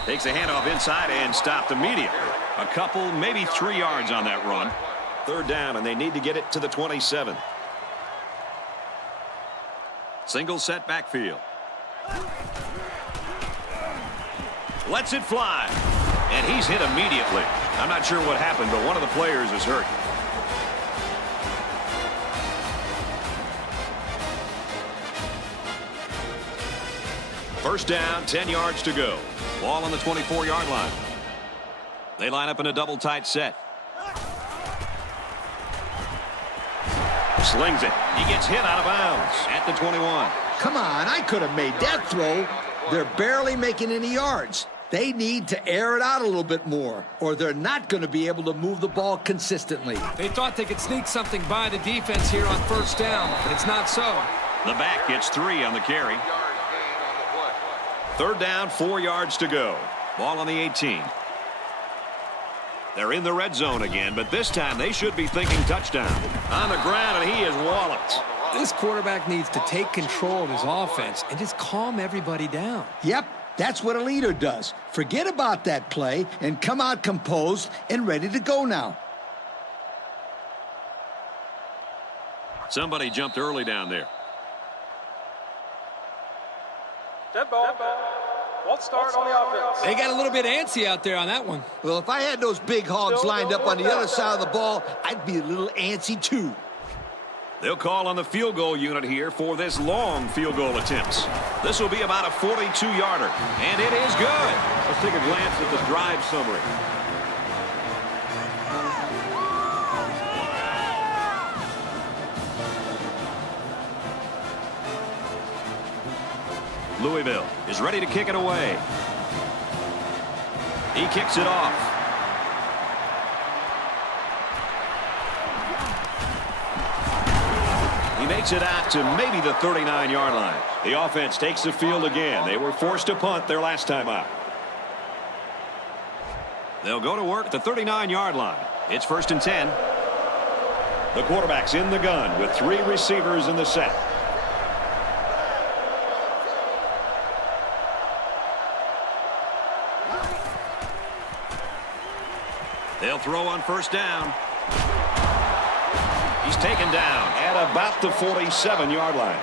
Takes a handoff inside and stopped immediately. A couple, maybe 3 yards on that run. Third down, and they need to get it to the 27. Single set backfield. Lets it fly. And he's hit immediately. I'm not sure what happened, but one of the players is hurt. First down, 10 yards to go. Ball on the 24-yard line. They line up in a double tight set. Slings it. He gets hit out of bounds at the 21. Come on, I could have made that throw. They're barely making any yards. They need to air it out a little bit more, or they're not going to be able to move the ball consistently. They thought they could sneak something by the defense here on first down, but it's not so. The back gets 3 on the carry. Yard gain on the play. Third down, 4 yards to go. Ball on the 18. They're in the red zone again, but this time they should be thinking touchdown. On the ground, and he is walloped. This quarterback needs to take control of his offense and just calm everybody down. Yep, that's what a leader does. Forget about that play and come out composed and ready to go now. Somebody jumped early down there. Dead ball. Won't start on the offense. They got a little bit antsy out there on that one. Well, if I had those big hogs lined up on the other side of the ball, I'd be a little antsy too. They'll call on the field goal unit here for this long field goal attempt. This will be about a 42-yarder, and it is good. Let's take a glance at the drive summary. Louisville is ready to kick it away. He kicks it off. He makes it out to maybe the 39-yard line. The offense takes the field again. They were forced to punt their last time out. They'll go to work at the 39-yard line. It's first and 10. The quarterback's in the gun with 3 receivers in the set. They'll throw on first down. He's taken down at about the 47-yard line.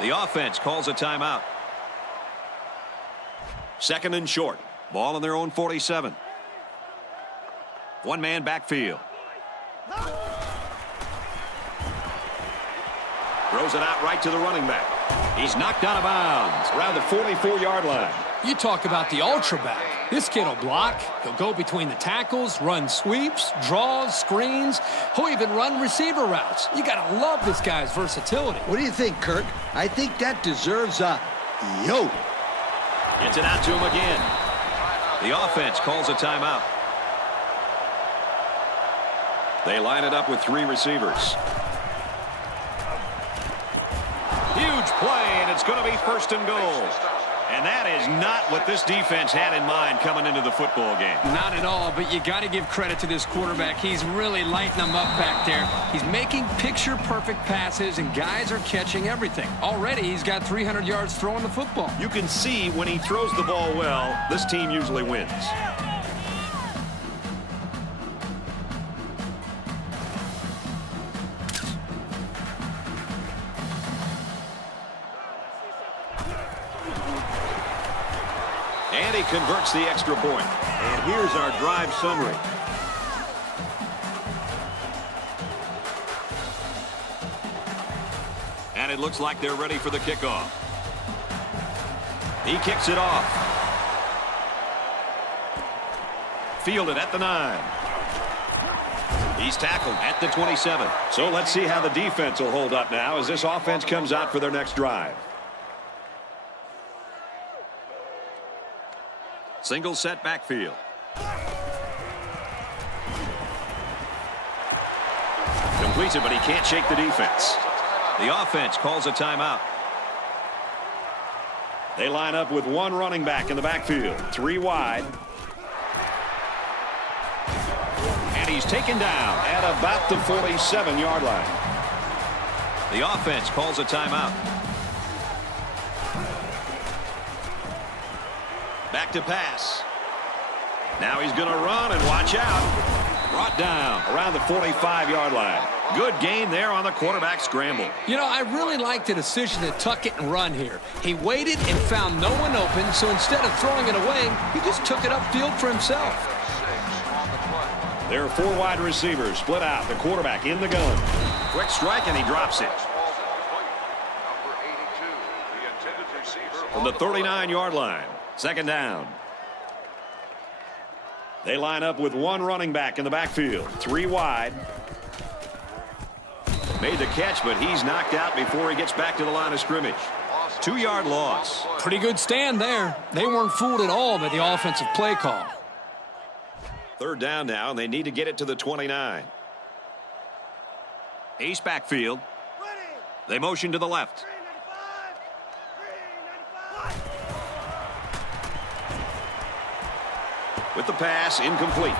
The offense calls a timeout. Second and short. Ball on their own 47. One-man backfield. Throws it out right to the running back. He's knocked out of bounds around the 44-yard line. You talk about the ultra back. This kid will block. He'll go between the tackles, run sweeps, draws, screens. He'll even run receiver routes. You got to love this guy's versatility. What do you think, Kirk? I think that deserves a yo. Gets it out to him again. The offense calls a timeout. They line it up with 3 receivers. Huge play, and it's going to be first and goal. And that is not what this defense had in mind coming into the football game. Not at all, but you got to give credit to this quarterback. He's really lighting them up back there. He's making picture-perfect passes, and guys are catching everything. Already, he's got 300 yards throwing the football. You can see when he throws the ball well, this team usually wins. And he converts the extra point. And here's our drive summary. And it looks like they're ready for the kickoff. He kicks it off. Fielded at the 9. He's tackled at the 27. So let's see how the defense will hold up now as this offense comes out for their next drive. Single set backfield. Completes it, but he can't shake the defense. The offense calls a timeout. They line up with one running back in the backfield. 3 wide. And he's taken down at about the 47-yard line. The offense calls a timeout. Back to pass. Now he's going to run and watch out. Brought down around the 45-yard line. Good gain there on the quarterback scramble. You know, I really like the decision to tuck it and run here. He waited and found no one open, so instead of throwing it away, he just took it upfield for himself. There are 4 wide receivers split out. The quarterback in the gun. Quick strike, and he drops it. From the 39-yard line. Second down. They line up with one running back in the backfield. 3 wide. Made the catch, but he's knocked out before he gets back to the line of scrimmage. 2-yard loss. Pretty good stand there. They weren't fooled at all by the offensive play call. Third down now, and they need to get it to the 29. Ace backfield. They motion to the left. With the pass, incomplete.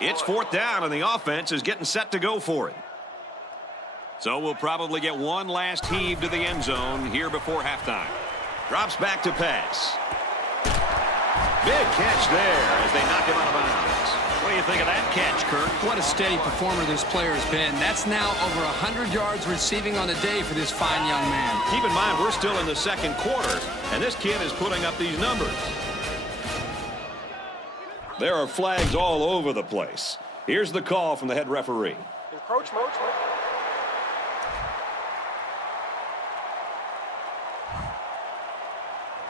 It's 4th down, and the offense is getting set to go for it. So we'll probably get one last heave to the end zone here before halftime. Drops back to pass. Big catch there as they knock him out of bounds. What do you think of that catch, Kurt? What a steady performer this player has been. That's now over 100 yards receiving on the day for this fine young man. Keep in mind, we're still in the second quarter, and this kid is putting up these numbers. There are flags all over the place. Here's the call from the head referee. Encroachment.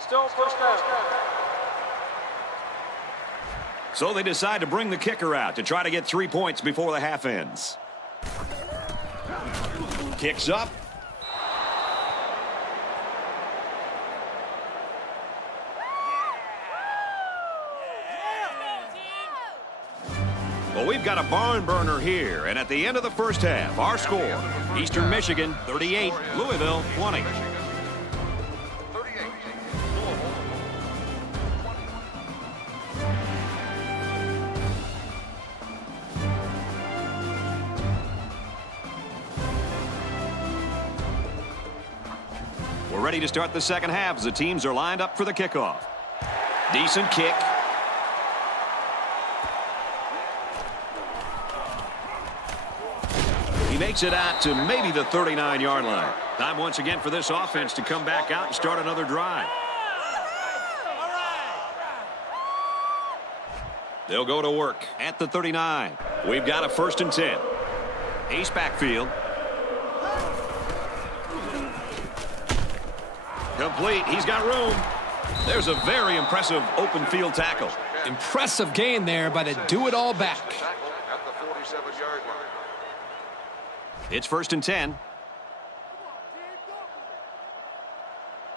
Still first down. So they decide to bring the kicker out to try to get 3 points before the half ends. Kicks up. Well, we've got a barn burner here, and at the end of the first half, our score, Eastern Michigan 38, Louisville 20. We're ready to start the second half as the teams are lined up for the kickoff. Decent kick. He makes it out to maybe the 39-yard line. Time once again for this offense to come back out and start another drive. They'll go to work at the 39. We've got a 1st and 10. Ace backfield. Complete. He's got room. There's a very impressive open field tackle. Impressive gain there by the do-it-all back. It's 1st and 10.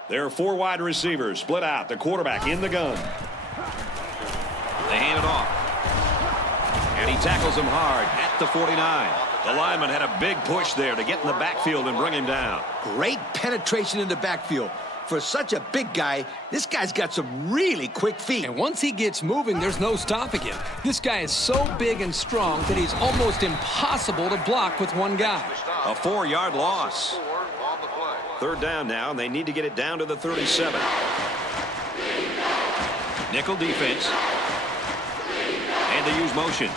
There are 4 wide receivers split out. The quarterback in the gun. They hand it off. And he tackles him hard at the 49. The lineman had a big push there to get in the backfield and bring him down. Great penetration in the backfield. For such a big guy, this guy's got some really quick feet. And once he gets moving, there's no stopping him. This guy is so big and strong that he's almost impossible to block with one guy. A 4-yard loss. 3rd down now, and they need to get it down to the 37. Nickel defense. And they use motion.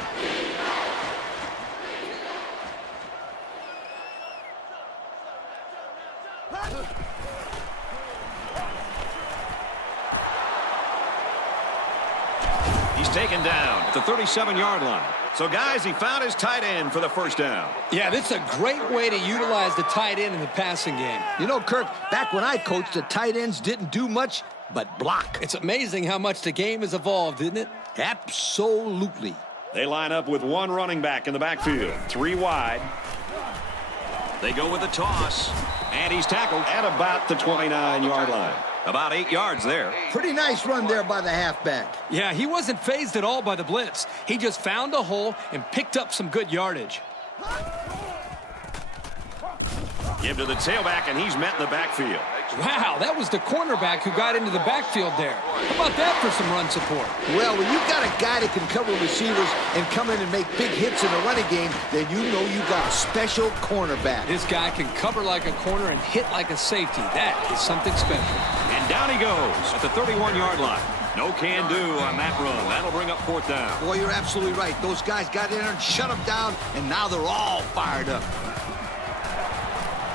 He's taken down at the 37-yard line. So, guys, he found his tight end for the first down. Yeah, this is a great way to utilize the tight end in the passing game. You know, Kirk, back when I coached, the tight ends didn't do much but block. It's amazing how much the game has evolved, isn't it? Absolutely. They line up with one running back in the backfield. 3 wide. They go with a toss. And he's tackled at about the 29-yard line. About 8 yards there. Pretty nice run there by the halfback. Yeah, he wasn't fazed at all by the blitz. He just found a hole and picked up some good yardage. Give to the tailback, and he's met in the backfield. Wow, that was the cornerback who got into the backfield there. How about that for some run support? Well, when you've got a guy that can cover receivers and come in and make big hits in the running game, then you know you got a special cornerback. This guy can cover like a corner and hit like a safety. That is something special. And down he goes at the 31-yard line. No can do on that run. That'll bring up 4th down. Boy, you're absolutely right. Those guys got in there and shut them down, and now they're all fired up.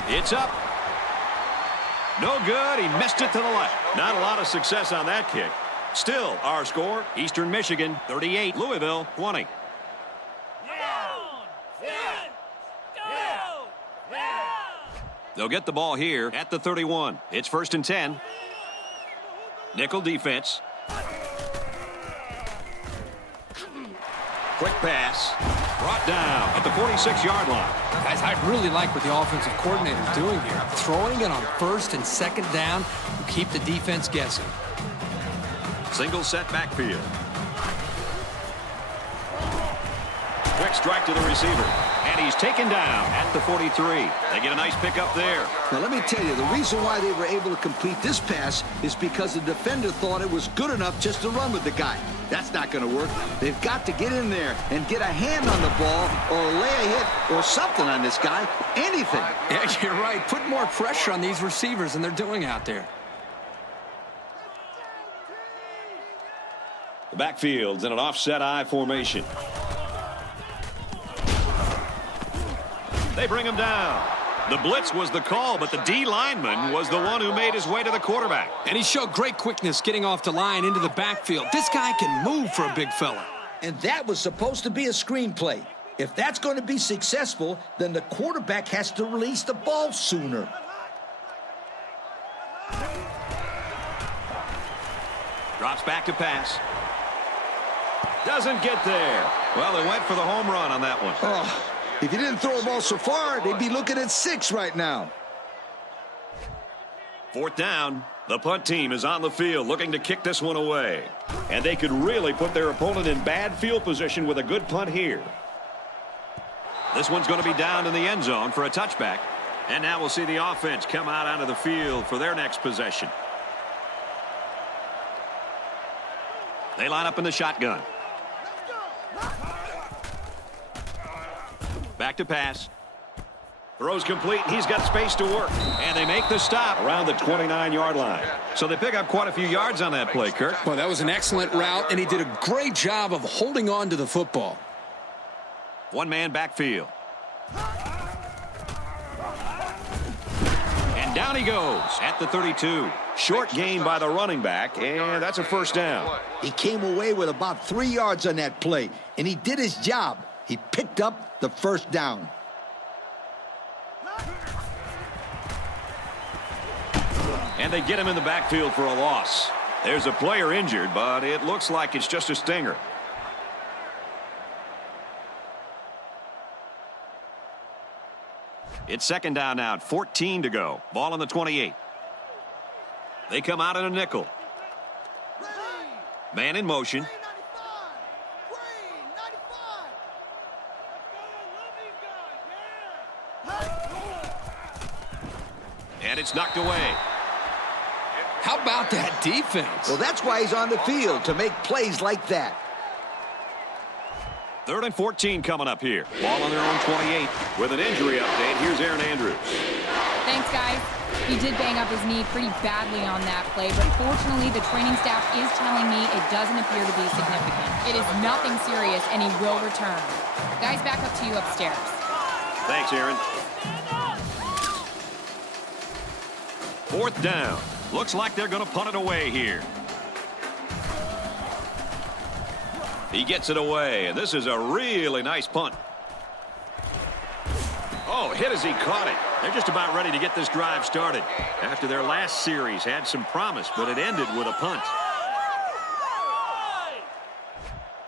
It's up. No good. He missed it to the left. Not a lot of success on that kick. Still, our score, Eastern Michigan 38, Louisville 20. They'll get the ball here at the 31. It's 1st and 10. Nickel defense. Quick pass. Brought down at the 46-yard line. Guys, I really like what the offensive coordinator's doing here. Throwing it on 1st and 2nd down to keep the defense guessing. Single set backfield. Quick strike to the receiver. And he's taken down at the 43. They get a nice pickup there. Now, let me tell you, the reason why they were able to complete this pass is because the defender thought it was good enough just to run with the guy. That's not going to work. They've got to get in there and get a hand on the ball or lay a hit or something on this guy. Anything. Yeah, you're right. Put more pressure on these receivers than they're doing out there. The backfield's in an offset I formation. They bring him down. The blitz was the call, but the D lineman was the one who made his way to the quarterback. And he showed great quickness getting off the line into the backfield. This guy can move for a big fella. And that was supposed to be a screenplay. If that's going to be successful, then the quarterback has to release the ball sooner. Drops back to pass. Doesn't get there. Well, they went for the home run on that one. Oh, if you didn't throw the ball so far, they'd be looking at 6 right now. 4th down. The punt team is on the field looking to kick this one away. And they could really put their opponent in bad field position with a good punt here. This one's going to be down in the end zone for a touchback. And now we'll see the offense come out onto the field for their next possession. They line up in the shotgun. Back to pass. Throws complete. He's got space to work. And they make the stop around the 29-yard line. So they pick up quite a few yards on that play, Kirk. Well, that was an excellent route, and he did a great job of holding on to the football. One-man backfield. And down he goes at the 32. Short gain by the running back, and that's a 1st down. He came away with about 3 yards on that play, and he did his job. He picked up the 1st down. And they get him in the backfield for a loss. There's a player injured, but it looks like it's just a stinger. It's 2nd down now, 14 to go. Ball on the 28. They come out in a nickel. Man in motion. And it's knocked away. How about that defense? Well, that's why he's on the field, to make plays like that. 3rd and 14 coming up here. Ball on their own 28. With an injury update, here's Aaron Andrews. Thanks, guys. He did bang up his knee pretty badly on that play, but fortunately the training staff is telling me it doesn't appear to be significant. It is nothing serious, and he will return. Guys, back up to you upstairs. Thanks, Aaron. 4th down. Looks like they're going to punt it away here. He gets it away, and this is a really nice punt. Oh, hit as he caught it. They're just about ready to get this drive started. After their last series had some promise, but it ended with a punt.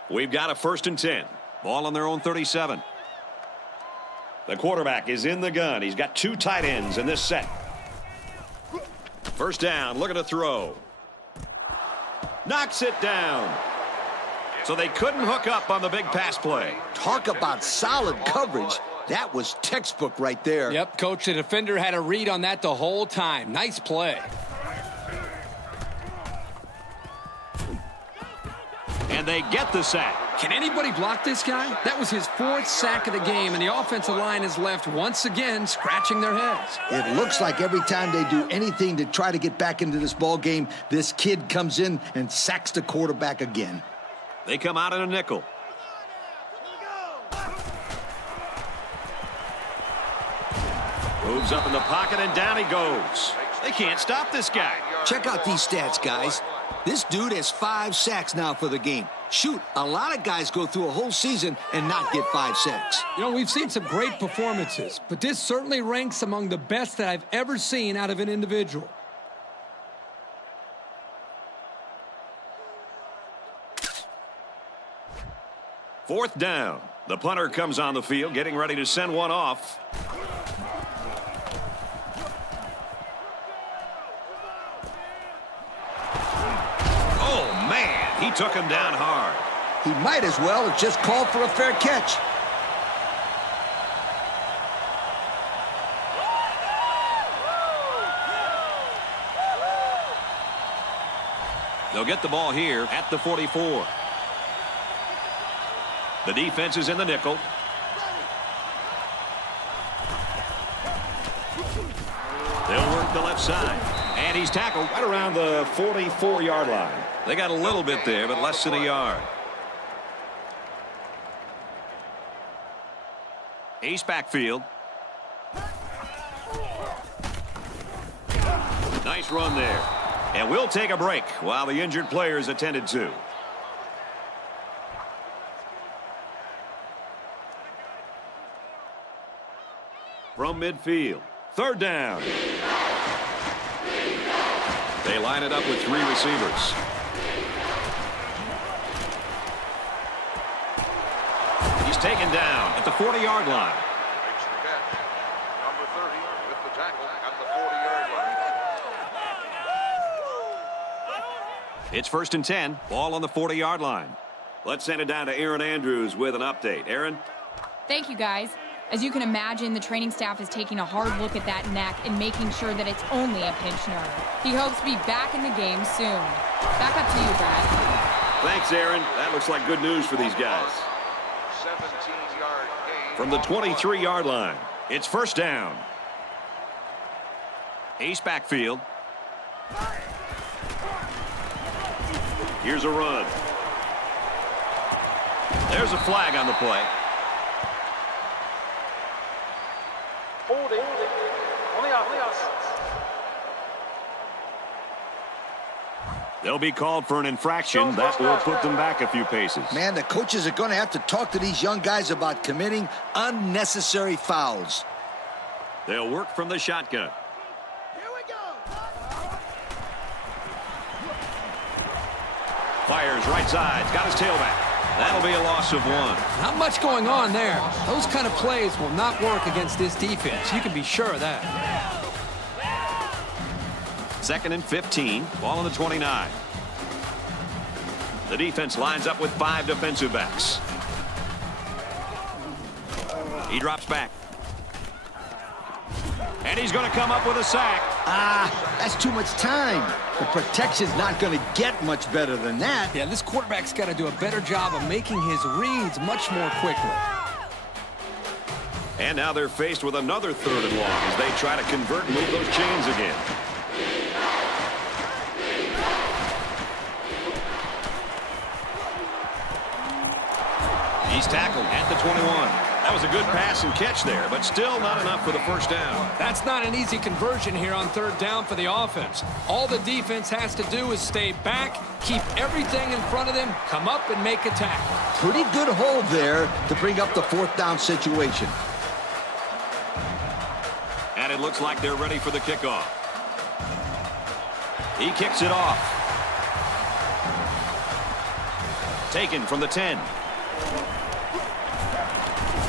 We've got a 1st and 10. Ball on their own 37. The quarterback is in the gun. He's got 2 tight ends in this set. First down, looking to throw. Knocks it down. So they couldn't hook up on the big pass play. Talk about solid coverage. That was textbook right there. Yep, Coach, the defender had a read on that the whole time. Nice play. And they get the sack. Can anybody block this guy? That was his 4th sack of the game, and the offensive line is left once again scratching their heads. It looks like every time they do anything to try to get back into this ball game, this kid comes in and sacks the quarterback again. They come out in a nickel. Moves up in the pocket, and down he goes. They can't stop this guy. Check out these stats, guys. This dude has 5 sacks now for the game. Shoot, a lot of guys go through a whole season and not get 5 sacks. You know, we've seen some great performances, but this certainly ranks among the best that I've ever seen out of an individual. Fourth down. The punter comes on the field, getting ready to send one off. Oh, man, he took him down hard. He might as well have just called for a fair catch. They'll get the ball here at the 44. The defense is in the nickel. They'll work the left side. And he's tackled right around the 44-yard line. They got a little bit there, but less than a yard. Ace backfield. Nice run there. And we'll take a break while the injured player is attended to. From midfield. Third down. They line it up with 3 receivers. He's taken down at the 40-yard line. Makes the catch. Number 30 with the tackle at the 40-yard line. It's 1st and 10. Ball on the 40-yard line. Let's send it down to Erin Andrews with an update. Erin? Thank you, guys. As you can imagine, the training staff is taking a hard look at that neck and making sure that it's only a pinched nerve. He hopes to be back in the game soon. Back up to you, Brad. Thanks, Erin. That looks like good news for these guys. 17-yard gain. From the 23-yard line, it's first down. Ace backfield. Here's a run. There's a flag on the play. Holding. On the offense. They'll be called for an infraction. That will put them back a few paces. Man, the coaches are going to have to talk to these young guys about committing unnecessary fouls. They'll work from the shotgun. Here we go. Fires right side. Got his tailback. That'll be a loss of 1. Not much going on there. Those kind of plays will not work against this defense. You can be sure of that. 2nd and 15. Ball on the 29. The defense lines up with 5 defensive backs. He drops back. And he's going to come up with a sack. That's too much time. The protection's not going to get much better than that. Yeah, this quarterback's got to do a better job of making his reads much more quickly. And now they're faced with another 3rd and long as they try to convert and move those chains again. He's tackled at the 21. That was a good pass and catch there, but still not enough for the first down. That's not an easy conversion here on third down for the offense. All the defense has to do is stay back, keep everything in front of them, come up and make a tackle. Pretty good hold there to bring up the fourth down situation. And it looks like they're ready for the kickoff. He kicks it off. Taken from the 10.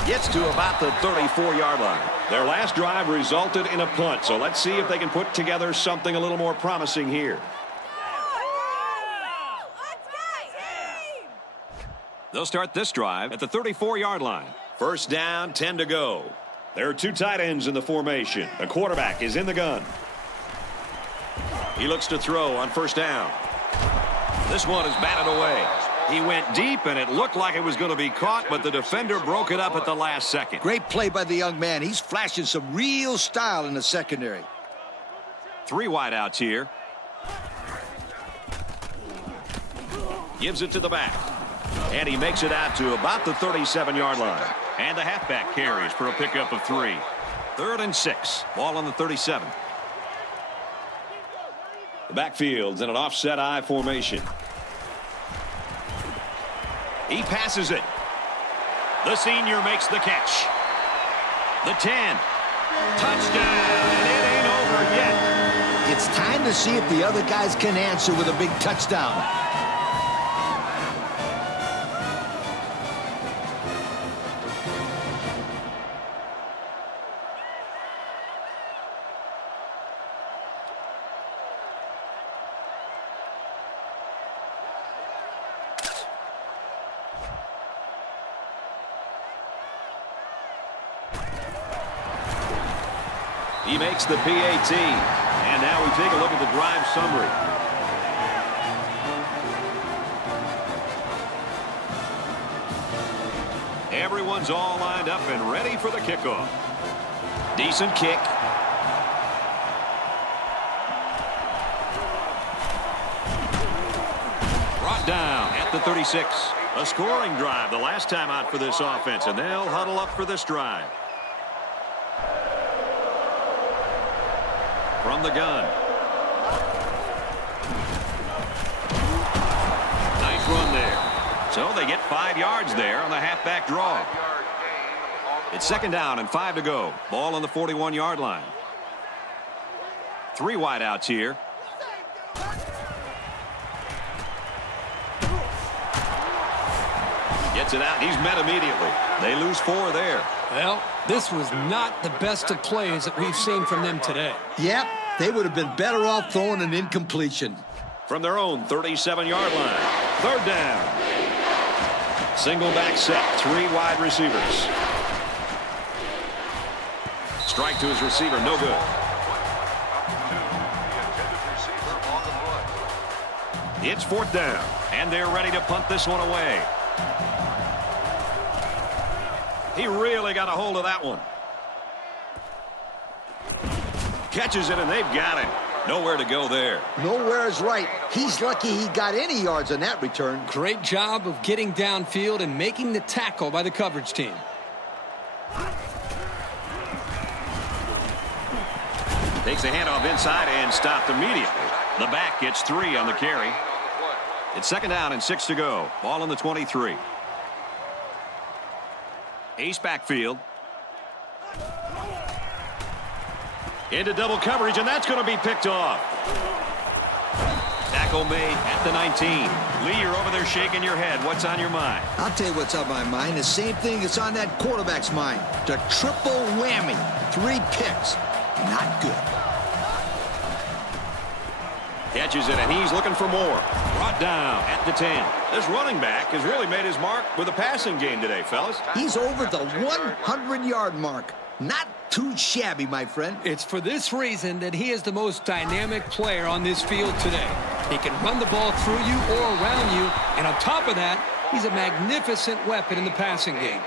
Gets to about the 34-yard line. Their last drive resulted in a punt, so let's see if they can put together something a little more promising here. They'll start this drive at the 34-yard line. First down, 10 to go. There are two tight ends in the formation. The quarterback is in the gun. He looks to throw on first down. This one is batted away. He went deep, and it looked like it was going to be caught, but the defender broke it up at the last second. Great play by the young man. He's flashing some real style in the secondary. Three wideouts here. Gives it to the back. And he makes it out to about the 37-yard line. And the halfback carries for a pickup of 3. 3rd and 6. Ball on the 37. The backfield's in an offset I formation. He passes it. The senior makes the catch. The 10. Touchdown, and it ain't over yet. It's time to see if the other guys can answer with a big touchdown. He makes the PAT. And now we take a look at the drive summary. Everyone's all lined up and ready for the kickoff. Decent kick. Brought down at the 36. A scoring drive the last time out for this offense, and they'll huddle up for this drive. From the gun. Nice run there. So they get 5 yards there on the halfback draw. It's second down and 5 to go. Ball on the 41-yard line. 3 wideouts here. Gets it out. He's met immediately. They lose 4 there. Well, this was not the best of plays that we've seen from them today. Yep, they would have been better off throwing an incompletion. From their own 37-yard line. 3rd down. Single back set. 3 wide receivers. Strike to his receiver. No good. It's 4th down. And they're ready to punt this one away. He really got a hold of that one. Catches it, and they've got him. Nowhere to go there. Nowhere is right. He's lucky he got any yards on that return. Great job of getting downfield and making the tackle by the coverage team. Takes a handoff inside and stopped immediately. The back gets 3 on the carry. It's second down and 6 to go. Ball on the 23. Ace backfield. Into double coverage, and that's going to be picked off. Tackle made at the 19. Lee, you're over there shaking your head. What's on your mind? I'll tell you what's on my mind. The same thing that's on that quarterback's mind. The triple whammy. 3 picks. Not good. Catches it, and he's looking for more. Brought down at the 10. This running back has really made his mark with a passing game today, fellas. He's over the 100-yard mark. Not too shabby, my friend. It's for this reason that he is the most dynamic player on this field today. He can run the ball through you or around you, and on top of that, he's a magnificent weapon in the passing game.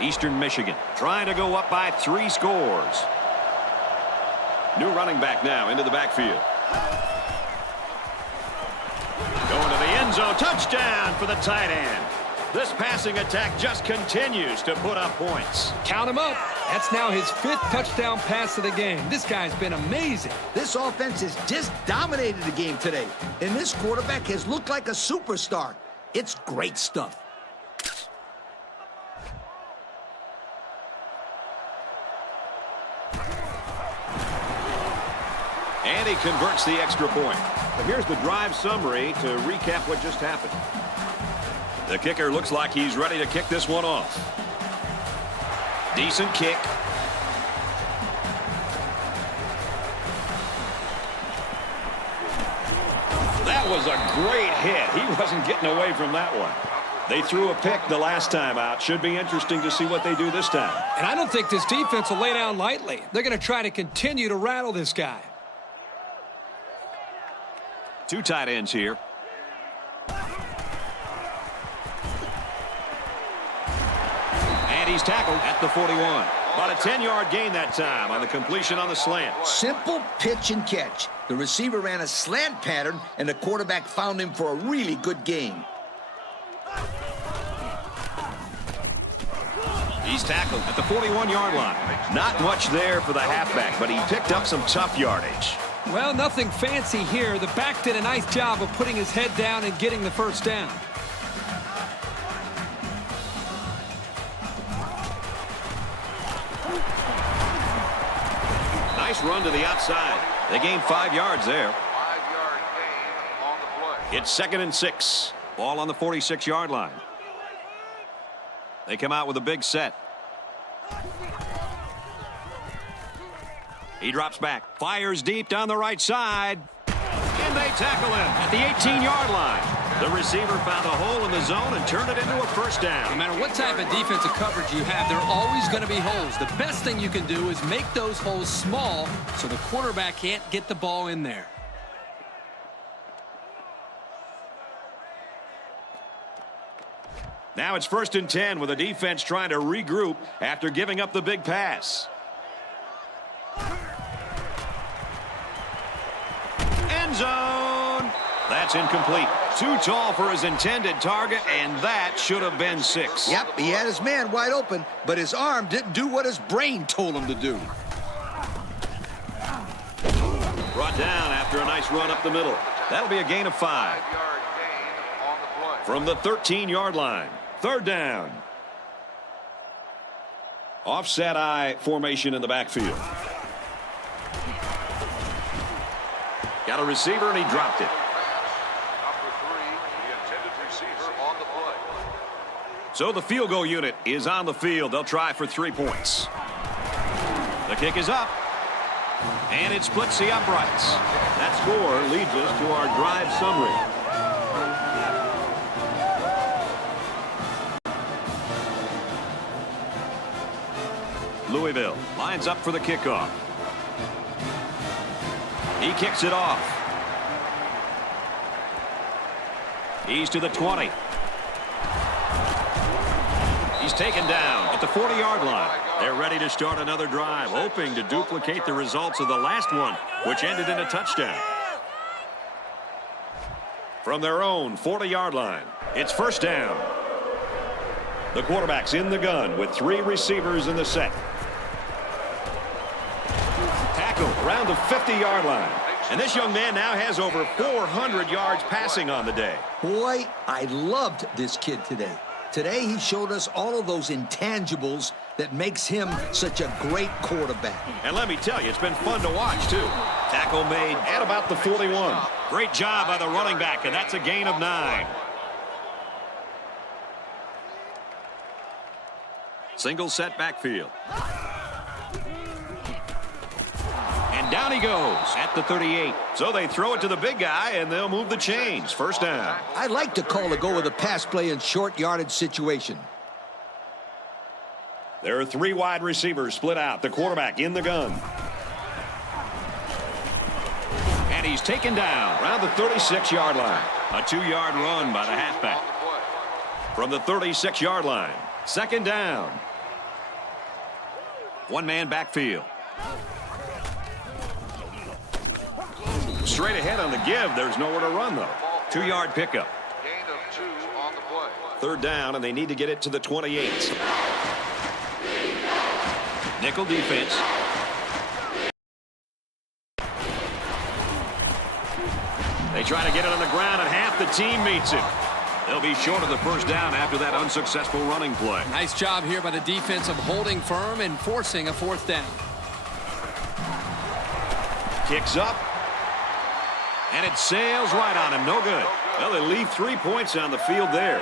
Eastern Michigan trying to go up by 3 scores. New running back now into the backfield. Going to the end zone. Touchdown for the tight end. This passing attack just continues to put up points. Count him up. That's now his 5th touchdown pass of the game. This guy's been amazing. This offense has just dominated the game today, and this quarterback has looked like a superstar. It's great stuff. And he converts the extra point. But here's the drive summary to recap what just happened. The kicker looks like he's ready to kick this one off. Decent kick. That was a great hit. He wasn't getting away from that one. They threw a pick the last time out. Should be interesting to see what they do this time. And I don't think this defense will lay down lightly. They're going to try to continue to rattle this guy. 2 tight ends here. And he's tackled at the 41. About a 10-yard gain that time on the completion on the slant. Simple pitch and catch. The receiver ran a slant pattern, and the quarterback found him for a really good gain. He's tackled at the 41-yard line. Not much there for the halfback, but he picked up some tough yardage. Well, nothing fancy here. The back did a nice job of putting his head down and getting the first down. Nice run to the outside. They gained 5 yards there. 5-yard gain on the play. It's 2nd and 6. Ball on the 46-yard line. They come out with a big set. He drops back, fires deep down the right side, and they tackle him at the 18-yard line. The receiver found a hole in the zone and turned it into a first down. No matter what type of defensive coverage you have, there are always going to be holes. The best thing you can do is make those holes small so the quarterback can't get the ball in there. Now it's 1st and 10 with the defense trying to regroup after giving up the big pass. End zone. That's incomplete. Too tall for his intended target, and that should have been 6. Yep, he had his man wide open, but his arm didn't do what his brain told him to do. Brought down after a nice run up the middle. That'll be a gain of 5. 5-yard gain on the play. From the 13-yard line. 3rd down. Offset I formation in the backfield. Got a receiver, and he dropped it. Number 3, the intended receiver on the play. So the field goal unit is on the field. They'll try for 3 points. The kick is up. And it splits the uprights. That score leads us to our drive summary. Louisville lines up for the kickoff. He kicks it off. He's to the 20. He's taken down at the 40-yard line. They're ready to start another drive, hoping to duplicate the results of the last one, which ended in a touchdown. From their own 40-yard line, it's 1st down. The quarterback's in the gun with 3 receivers in the set. Tackle around the 50-yard line. And this young man now has over 400 yards passing on the day. Boy, I loved this kid today. Today he showed us all of those intangibles that makes him such a great quarterback. And let me tell you, it's been fun to watch, too. Tackle made at about the 41. Great job by the running back, and that's a gain of 9. Single set backfield. And down he goes at the 38. So they throw it to the big guy, and they'll move the chains. 1st down. I'd like to call a go with a pass play in short yardage situation. There are 3 wide receivers split out. The quarterback in the gun. And he's taken down around the 36-yard line. A 2-yard run by the halfback. From the 36-yard line. 2nd down. 1-man backfield. Straight ahead on the give. There's nowhere to run, though. 2-yard pickup. Gain of 2 on the play. Third down, and they need to get it to the 28. Nickel defense. They try to get it on the ground, and half the team meets it. They'll be short of the first down after that unsuccessful running play. Nice job here by the defense of holding firm and forcing a fourth down. Kicks up. And it sails right on him. No good. Well, they leave 3 points on the field there.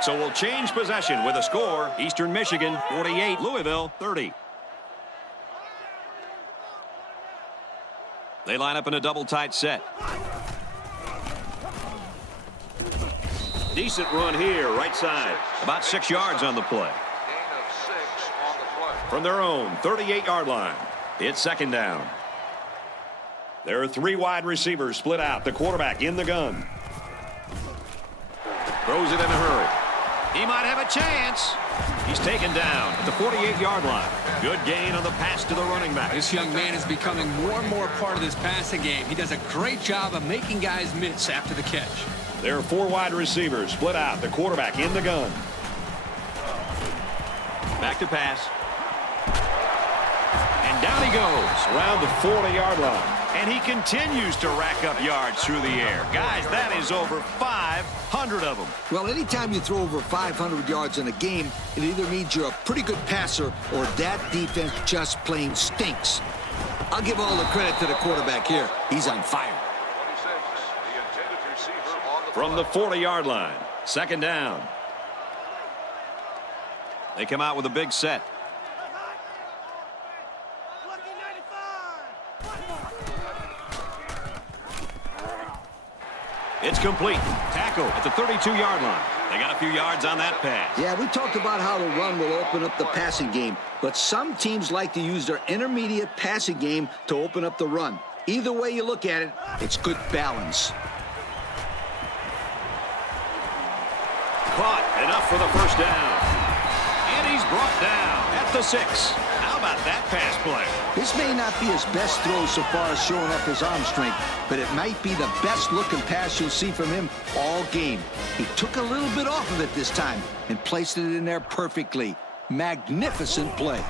So we'll change possession with a score. Eastern Michigan 48, Louisville 30. They line up in a double tight set. Decent run here, right side. About 6 yards on the play. Gain of 6 on the play. From their own 38-yard line. It's second down. There are 3 wide receivers split out. The quarterback in the gun. Throws it in a hurry. He might have a chance. He's taken down at the 48-yard line. Good gain on the pass to the running back. This young man is becoming more and more part of this passing game. He does a great job of making guys miss after the catch. There are 4 wide receivers split out. The quarterback in the gun. Back to pass. And down he goes around the 40-yard line. And he continues to rack up yards through the air. Guys, that is over 500 of them. Well, anytime you throw over 500 yards in a game, it either means you're a pretty good passer or that defense just plain stinks. I'll give all the credit to the quarterback here. He's on fire. 26, the intended receiver on the From the 40-yard line, second down. They come out with a big set. It's complete. Tackle at the 32-yard line. They got a few yards on that pass. Yeah, we talked about how the run will open up the passing game, but some teams like to use their intermediate passing game to open up the run. Either way you look at it, it's good balance. Caught. Enough for the first down. And he's brought down at the 6. How about that pass play? This may not be his best throw so far as showing up his arm strength, but it might be the best looking pass you'll see from him all game. He took a little bit off of it this time and placed it in there perfectly. Magnificent play.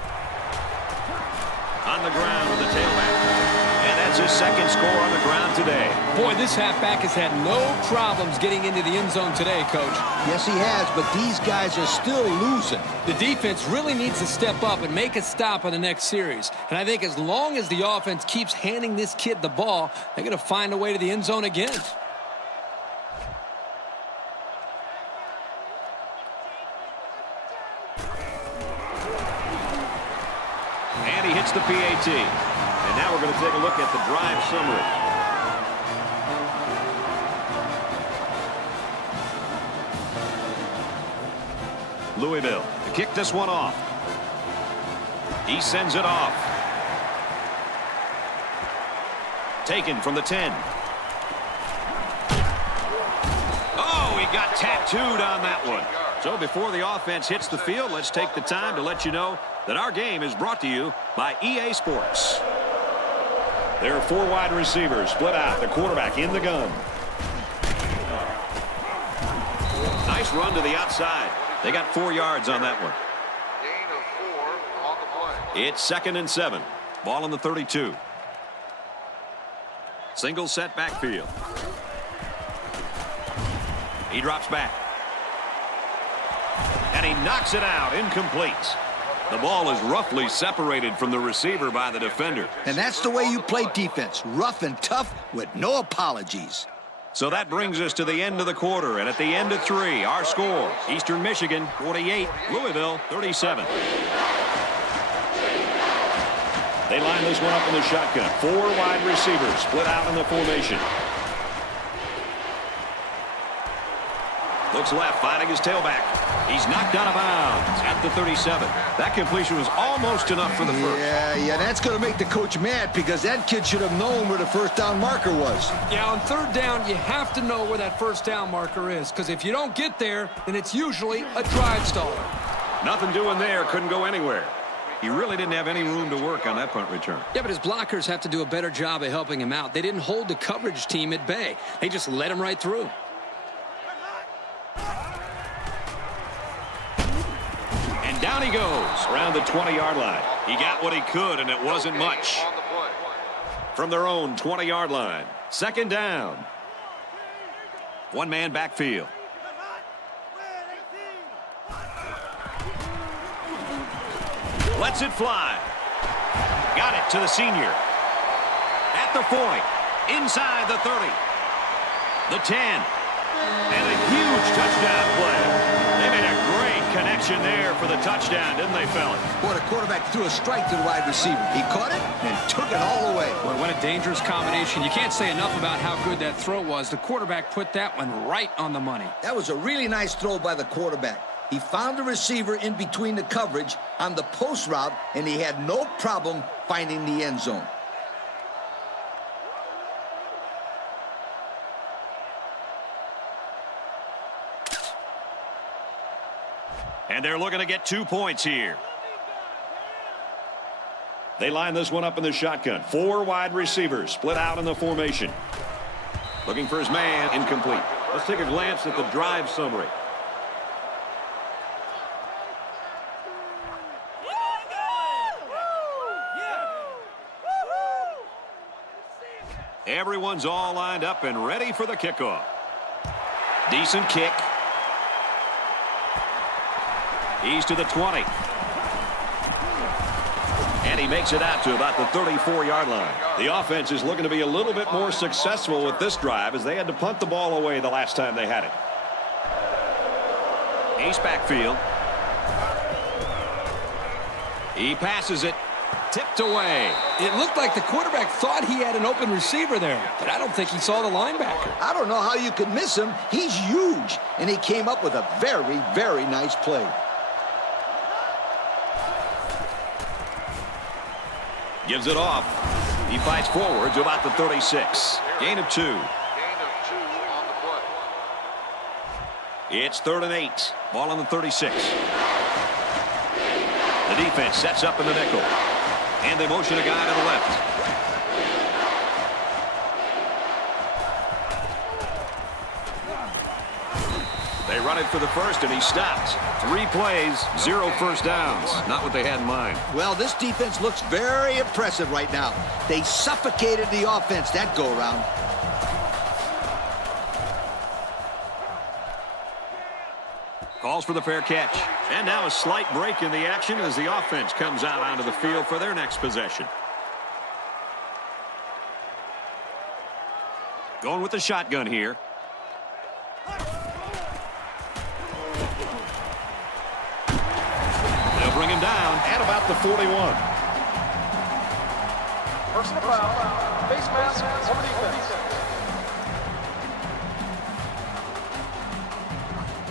On the ground with the tailback. And that's his second score on the ground today. Boy, this halfback has had no problems getting into the end zone today, Coach. Yes, he has, but these guys are still losing. The defense really needs to step up and make a stop on the next series. And I think as long as the offense keeps handing this kid the ball, they're going to find a way to the end zone again. And he hits the PAT. And now we're going to take a look at the drive summary. Louisville to kick this one off. He sends it off. Taken from the 10. Oh, he got tattooed on that one. So before the offense hits the field, let's take the time to let you know that our game is brought to you by EA Sports. There are 4 wide receivers split out. The quarterback in the gun. Nice run to the outside. They got 4 yards on that one. gain of 4 on the play. It's 2nd and 7. Ball on the 32. Single set backfield. He drops back. And he knocks it out. Incomplete. The ball is roughly separated from the receiver by the defender. And that's the way you play defense. Rough and tough with no apologies. So that brings us to the end of the quarter. And at the end of 3, our score, Eastern Michigan 48, Louisville 37. They line this one up in the shotgun. 4 wide receivers split out in the formation. Looks left, finding his tailback. He's knocked out of bounds at the 37. That completion was almost enough for the first. Yeah, that's going to make the coach mad because that kid should have known where the first down marker was. Yeah, on third down, you have to know where that first down marker is, because if you don't get there, then it's usually a drive staller. Nothing doing there, couldn't go anywhere. He really didn't have any room to work on that punt return. Yeah, but his blockers have to do a better job of helping him out. They didn't hold the coverage team at bay. They just let him right through. And down he goes around the 20-yard line. He got what he could, and it wasn't much. From their own 20-yard line. Second down. One-man backfield. Lets it fly. Got it to the senior. At the 40. Inside the 30. The 10. And a huge touchdown play. They made a great connection there for the touchdown, didn't they, fellas? Boy, the quarterback threw a strike to the wide receiver. He caught it and took it all the way. Boy, what a dangerous combination. You can't say enough about how good that throw was. The quarterback put that one right on the money. That was a really nice throw by the quarterback. He found the receiver in between the coverage on the post route, and he had no problem finding the end zone. And they're looking to get 2 points here. They line this one up in the shotgun. 4 wide receivers split out in the formation. Looking for his man, incomplete. Let's take a glance at the drive summary. Everyone's all lined up and ready for the kickoff. Decent kick. He's to the 20. And he makes it out to about the 34-yard line. The offense is looking to be a little bit more successful with this drive as they had to punt the ball away the last time they had it. Ace backfield. He passes it. Tipped away. It looked like the quarterback thought he had an open receiver there, but I don't think he saw the linebacker. I don't know how you could miss him. He's huge, and he came up with a very, very nice play. Gives it off. He fights forward to about the 36. Gain of 2. Gain of 2 on the play. It's 3rd and 8. Ball on the 36. The defense sets up in the nickel. And they motion a guy to the left. They run it for the first, and he stopped. 3 plays, 0 first downs. Not what they had in mind. Well, this defense looks very impressive right now. They suffocated the offense that go-around. Calls for the fair catch. And now a slight break in the action as the offense comes out onto the field for their next possession. Going with the shotgun here. They'll bring him down at about the 41. Personal foul. Face mask over defense.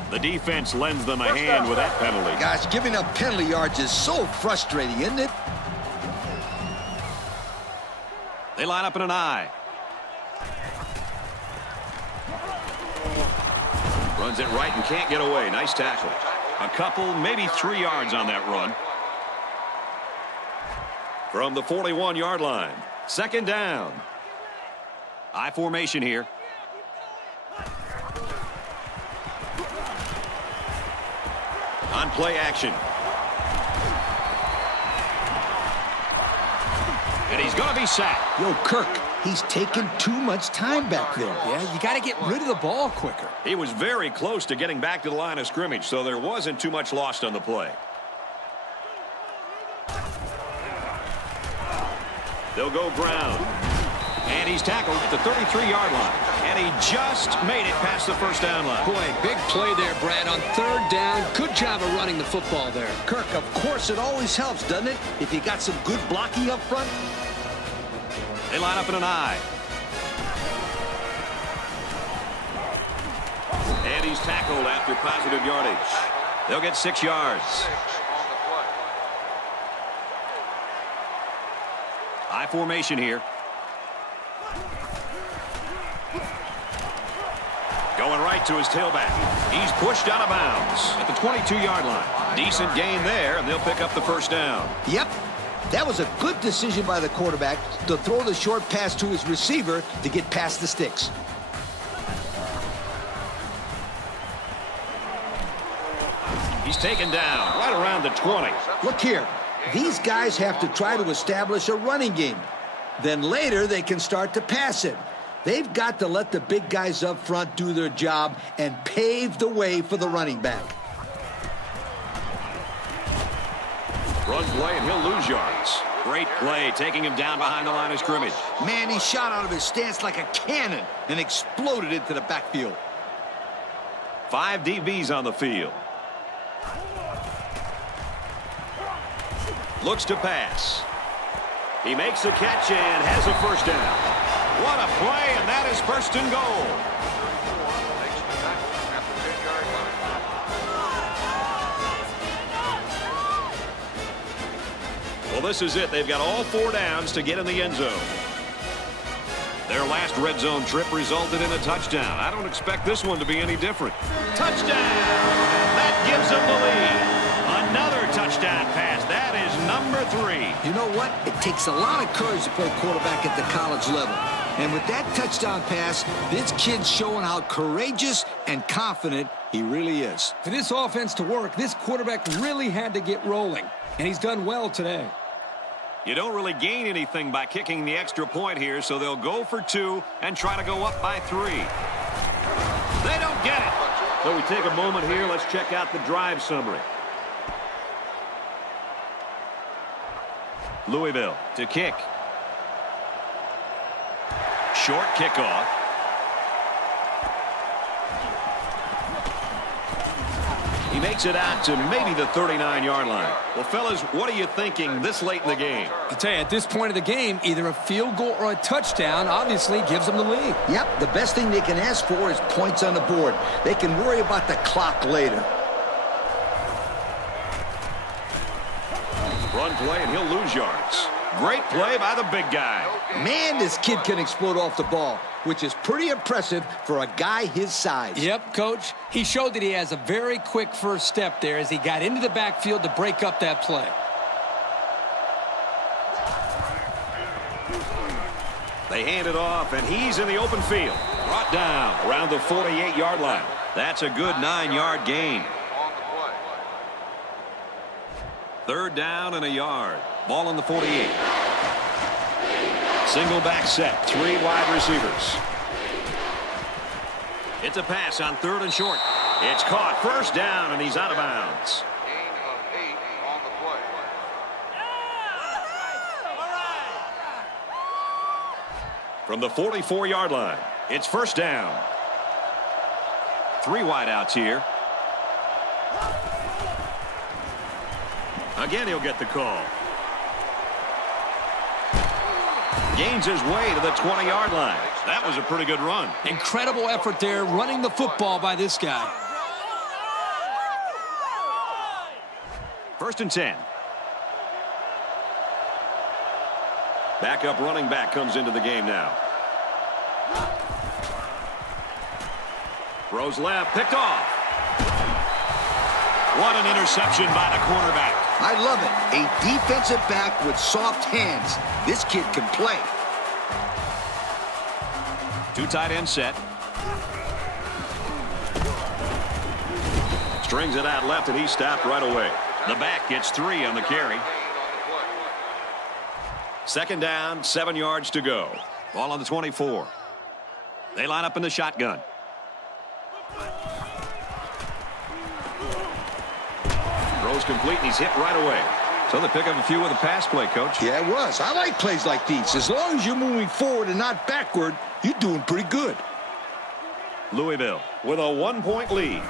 The defense lends them a hand with that penalty. Gosh, giving up penalty yards is so frustrating, isn't it? They line up in an eye. Runs it right and can't get away. Nice tackle. A couple, maybe 3 yards on that run. From the 41-yard line. Second down. I formation here. On play action. And he's going to be sacked. Yo, Kirk, he's taking too much time back there. Yeah, you got to get rid of the ball quicker. He was very close to getting back to the line of scrimmage, so there wasn't too much lost on the play. They'll go ground. And he's tackled at the 33-yard line. And he just made it past the first down line. Boy, big play there, Brad, on 3rd down. Good job of running the football there. Kirk, of course it always helps, doesn't it? If you got some good blocking up front. They line up in an eye. And he's tackled after positive yardage. They'll get 6 yards. 6 on the play. I formation here. Going right to his tailback. He's pushed out of bounds at the 22-yard line. Decent gain there, and they'll pick up the first down. Yep. That was a good decision by the quarterback to throw the short pass to his receiver to get past the sticks. He's taken down right around the 20. Look here. These guys have to try to establish a running game. Then later they can start to pass it. They've got to let the big guys up front do their job and pave the way for the running back. Run play, and he'll lose yards. Great play, taking him down behind the line of scrimmage. Man, he shot out of his stance like a cannon and exploded into the backfield. 5 DBs on the field. Looks to pass. He makes the catch and has a first down. What a play, and that is first and goal. Makes the tackle at the 10-yard line. Well, this is it. They've got all 4 downs to get in the end zone. Their last red zone trip resulted in a touchdown. I don't expect this one to be any different. Touchdown! That gives them the lead. Another touchdown pass. That is number 3. You know what? It takes a lot of courage to play quarterback at the college level. And with that touchdown pass, this kid's showing how courageous and confident he really is. For this offense to work, this quarterback really had to get rolling. And he's done well today. You don't really gain anything by kicking the extra point here, so they'll go for 2 and try to go up by 3. They don't get it. So we take a moment here. Let's check out the drive summary. Louisville to kick. Short kickoff. He makes it out to maybe the 39-yard line. Well, fellas, what are you thinking this late in the game? I tell you, at this point of the game, either a field goal or a touchdown obviously gives them the lead. Yep, the best thing they can ask for is points on the board. They can worry about the clock later. Run play, and he'll lose yards. Great play by the big guy. Man, this kid can explode off the ball, which is pretty impressive for a guy his size. Yep, Coach. He showed that he has a very quick first step there as he got into the backfield to break up that play. They hand it off, and he's in the open field. Brought down around the 48-yard line. That's a good 9-yard gain. On the play. 3rd down and a yard. Ball on the 48. Single back set. 3 wide receivers. It's a pass on 3rd and short. It's caught. First down, and he's out of bounds. Gain of 8 on the play. From the 44-yard line, it's first down. 3 wideouts here. Again, he'll get the call. Gains his way to the 20-yard line. That was a pretty good run. Incredible effort there running the football by this guy. 1st and 10. Backup running back comes into the game now. Throws left, picked off. What an interception by the quarterback. I love it. A defensive back with soft hands. This kid can play. 2 tight end set. Strings it out left, and he stopped right away. The back gets 3 on the carry. 2nd down, 7 yards to go. Ball on the 24. They line up in the shotgun. Throws complete, and he's hit right away. So they pick up a few with a pass play, Coach. Yeah, it was. I like plays like these. As long as you're moving forward and not backward, you're doing pretty good. Louisville with a 1-point lead.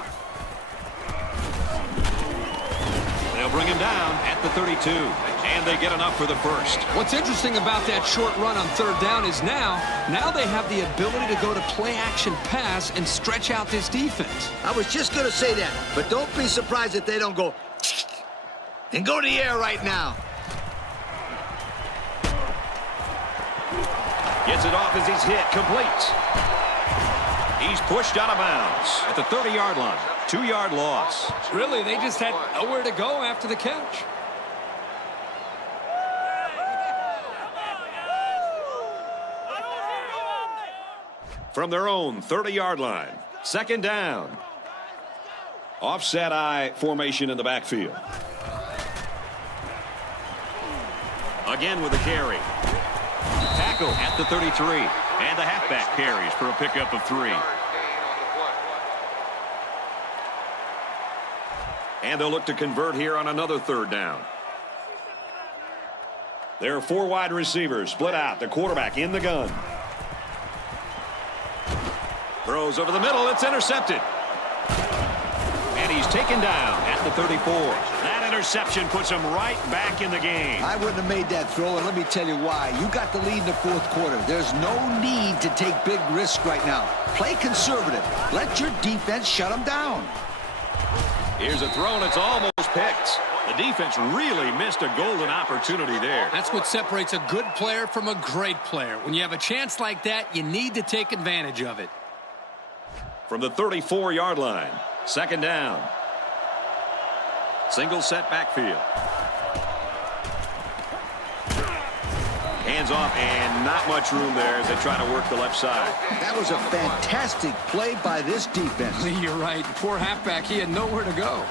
They'll bring him down at the 32, and they get enough for the first. What's interesting about that short run on 3rd down is now they have the ability to go to play-action pass and stretch out this defense. I was just going to say that, but don't be surprised if they don't go and go to the air right now. Gets it off as he's hit. Complete. He's pushed out of bounds at the 30-yard line. 2-yard loss. Really, they just had nowhere to go after the catch. From their own 30-yard line. 2nd down. Offset I formation in the backfield. Again with the carry. Tackle at the 33. And the halfback carries for a pickup of 3. And they'll look to convert here on another 3rd down. There are 4 wide receivers split out. The quarterback in the gun. Throws over the middle. It's intercepted. And he's taken down at the 34. That interception puts him right back in the game. I wouldn't have made that throw, and let me tell you why. You got the lead in the 4th quarter. There's no need to take big risks right now. Play conservative. Let your defense shut them down. Here's a throw, and it's almost picked. The defense really missed a golden opportunity there. That's what separates a good player from a great player. When you have a chance like that, you need to take advantage of it. From the 34-yard line, 2nd down. Single set backfield. Hands off, and not much room there as they try to work the left side. That was a fantastic play by this defense. You're right. Poor halfback, he had nowhere to go.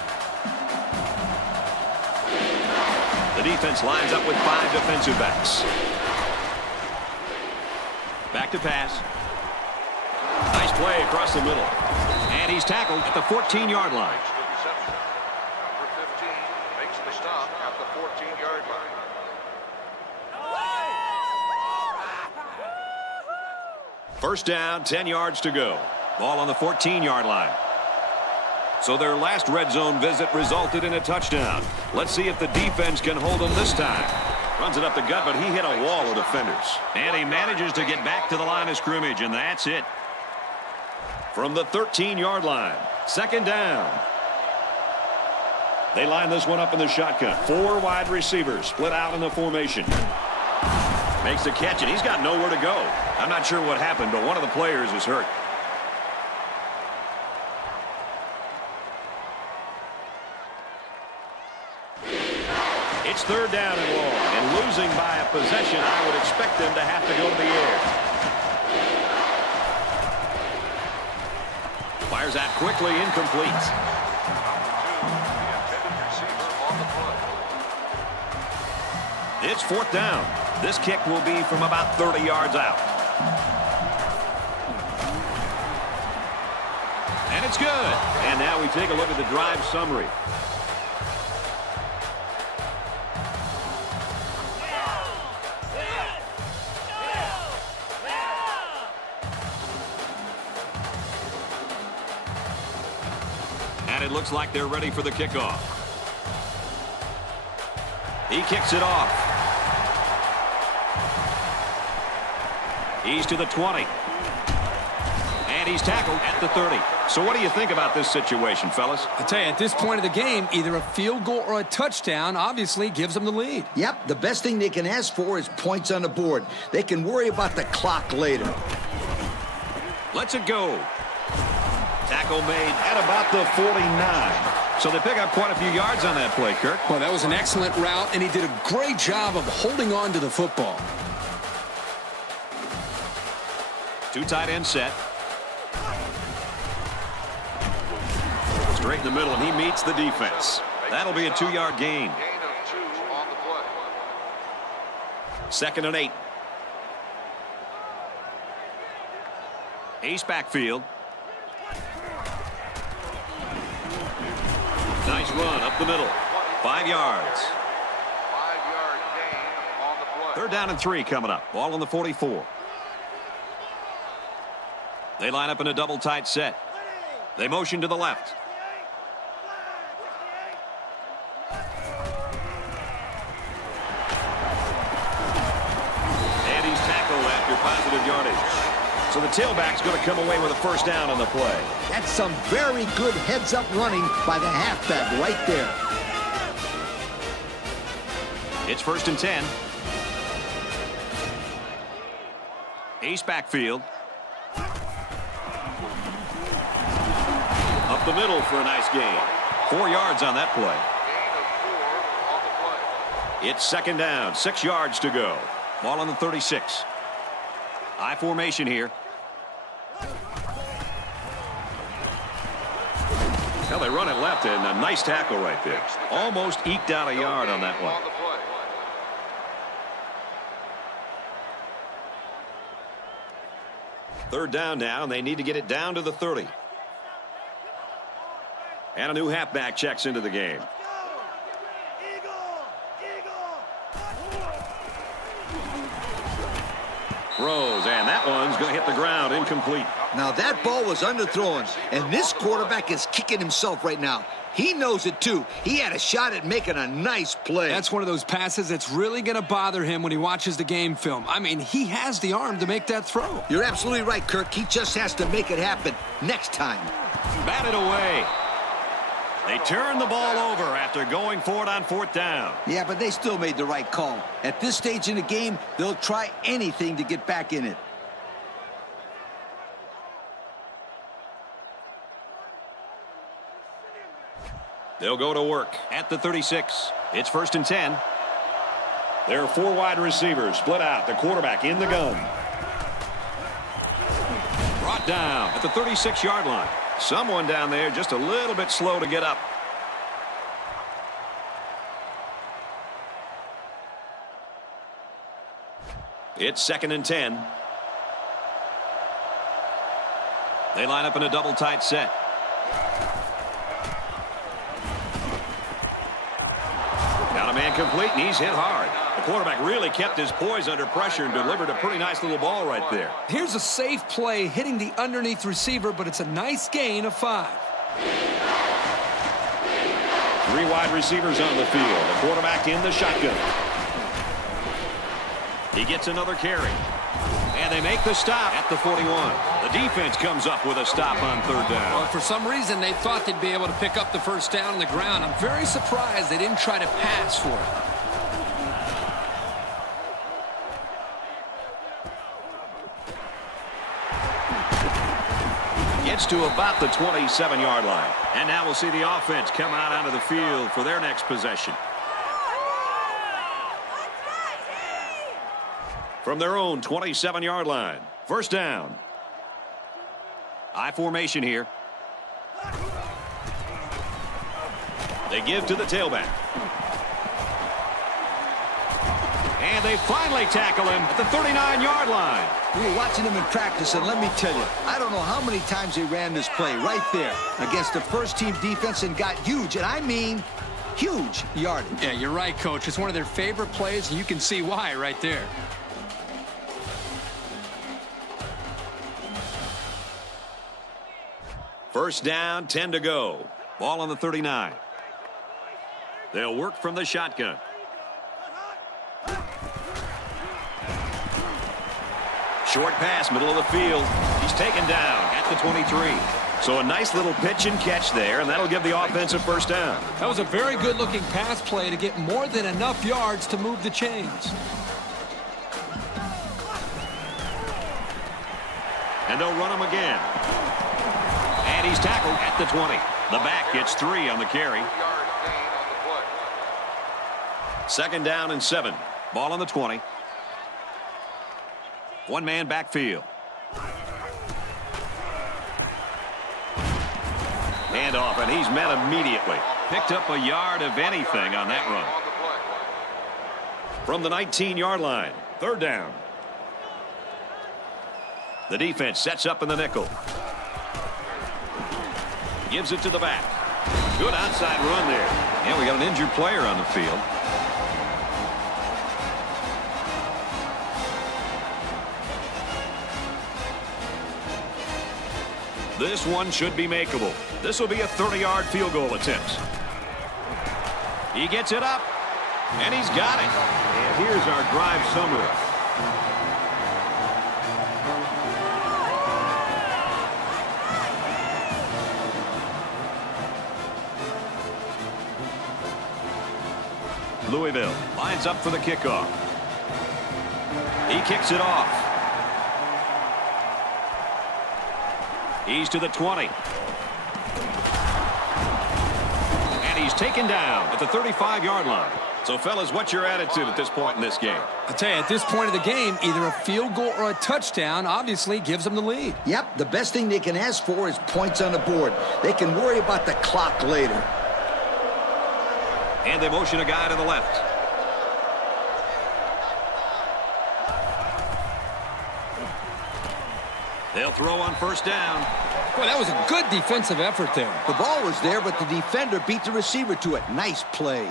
The defense lines up with 5 defensive backs. Back to pass. Nice play across the middle. And he's tackled at the 14-yard line. Number 15 makes the stop at the 14-yard line. First down, 10 yards to go. Ball on the 14-yard line. So their last red zone visit resulted in a touchdown. Let's see if the defense can hold them this time. Runs it up the gut, but he hit a wall of defenders. And he manages to get back to the line of scrimmage, and that's it. From the 13-yard line, 2nd down. They line this one up in the shotgun. 4 wide receivers split out in the formation. Makes the catch, and he's got nowhere to go. I'm not sure what happened, but one of the players is hurt. It's 3rd down and long, and losing by a possession, I would expect them to have to go to the air. Fires out quickly, incomplete. It's 4th down. This kick will be from about 30 yards out. And it's good. And now we take a look at the drive summary. And it looks like they're ready for the kickoff. He kicks it off. He's to the 20. And he's tackled at the 30. So what do you think about this situation, fellas? I tell you, at this point of the game, either a field goal or a touchdown obviously gives them the lead. Yep, the best thing they can ask for is points on the board. They can worry about the clock later. Let's it go. Tackle made at about the 49. So they pick up quite a few yards on that play, Kirk. Well, that was an excellent route, and he did a great job of holding on to the football. 2 tight end set. Straight in the middle, and he meets the defense. That'll be a 2-yard gain. Gain of 2 on the play. 2nd and 8. Ace backfield. Nice run up the middle. 5 yards. 5-yard gain on the play. 3rd down and 3 coming up. Ball on the 44. They line up in a double tight set. They motion to the left. And he's tackled after positive yardage. So the tailback's going to come away with a 1st down on the play. That's some very good heads-up running by the halfback right there. It's 1st and 10. Ace backfield. Up the middle for a nice gain. 4 yards on that play. Gain of 4 on the play. It's 2nd down. 6 yards to go. Ball on the 36. I formation here. Well, they run it left, and a nice tackle right there. Almost eked out a yard on that one. Third down now, and they need to get it down to the 30. And a new halfback checks into the game. Throws, and that one's going to hit the ground incomplete. Now that ball was underthrown, and this quarterback is kicking himself right now. He knows it too. He had a shot at making a nice play. That's one of those passes that's really going to bother him when he watches the game film. I mean, he has the arm to make that throw. You're absolutely right, Kirk. He just has to make it happen next time. Batted away. They turn the ball over after going for it on fourth down. Yeah, but they still made the right call. At this stage in the game, they'll try anything to get back in it. They'll go to work at the 36. It's 1st and 10. There are 4 wide receivers split out. The quarterback in the gun. Brought down at the 36-yard line. Someone down there just a little bit slow to get up. It's 2nd and 10. They line up in a double tight set. Got a man complete, and he's hit hard. The quarterback really kept his poise under pressure and delivered a pretty nice little ball right there. Here's a safe play hitting the underneath receiver, but it's a nice gain of 5. 3 wide receivers on the field. The quarterback in the shotgun. He gets another carry. And they make the stop at the 41. The defense comes up with a stop on 3rd down. Well, for some reason, they thought they'd be able to pick up the first down on the ground. I'm very surprised they didn't try to pass for it. Gets to about the 27-yard line. And now we'll see the offense come out onto the field for their next possession. From their own 27-yard line. 1st down. I formation here. They give to the tailback. And they finally tackle him at the 39-yard line. We were watching them in practice, and let me tell you, I don't know how many times they ran this play right there against the first-team defense and got huge, and I mean huge yardage. Yeah, you're right, Coach. It's one of their favorite plays, and you can see why right there. First down, 10 to go. Ball on the 39. They'll work from the shotgun. Short pass, middle of the field. He's taken down at the 23. So a nice little pitch and catch there, and that'll give the offense a 1st down. That was a very good-looking pass play to get more than enough yards to move the chains. And they'll run him again. And he's tackled at the 20. The back gets 3 on the carry. 2nd down and 7. Ball on the 20. One-man backfield. Hand off, and he's met immediately. Picked up a yard of anything on that run. From the 19-yard line. 3rd down. The defense sets up in the nickel. Gives it to the back. Good outside run there. And we got an injured player on the field. This one should be makeable. This will be a 30-yard field goal attempt. He gets it up, and he's got it. And here's our drive summary. Louisville lines up for the kickoff. He kicks it off. He's to the 20. And he's taken down at the 35-yard line. So, fellas, what's your attitude at this point in this game? I'll tell you, at this point of the game, either a field goal or a touchdown obviously gives them the lead. Yep, the best thing they can ask for is points on the board. They can worry about the clock later. And they motion a guy to the left. They'll throw on first down. Boy, that was a good defensive effort there. The ball was there, but the defender beat the receiver to it. Nice play.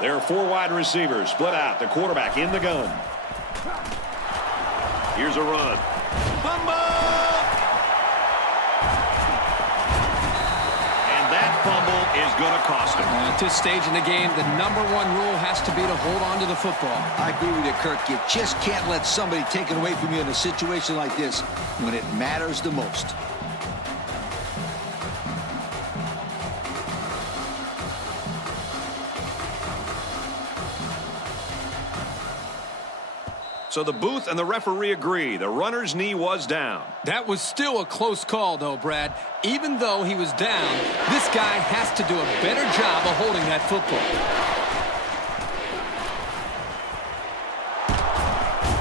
There are 4 wide receivers split out. The quarterback in the gun. Here's a run. Fumble! And that fumble is going to cost him. At this stage in the game, the #1 rule has to be to hold on to the football. I agree with you, Kirk. You just can't let somebody take it away from you in a situation like this when it matters the most. So the booth and the referee agree. The runner's knee was down. That was still a close call, though, Brad. Even though he was down, this guy has to do a better job of holding that football.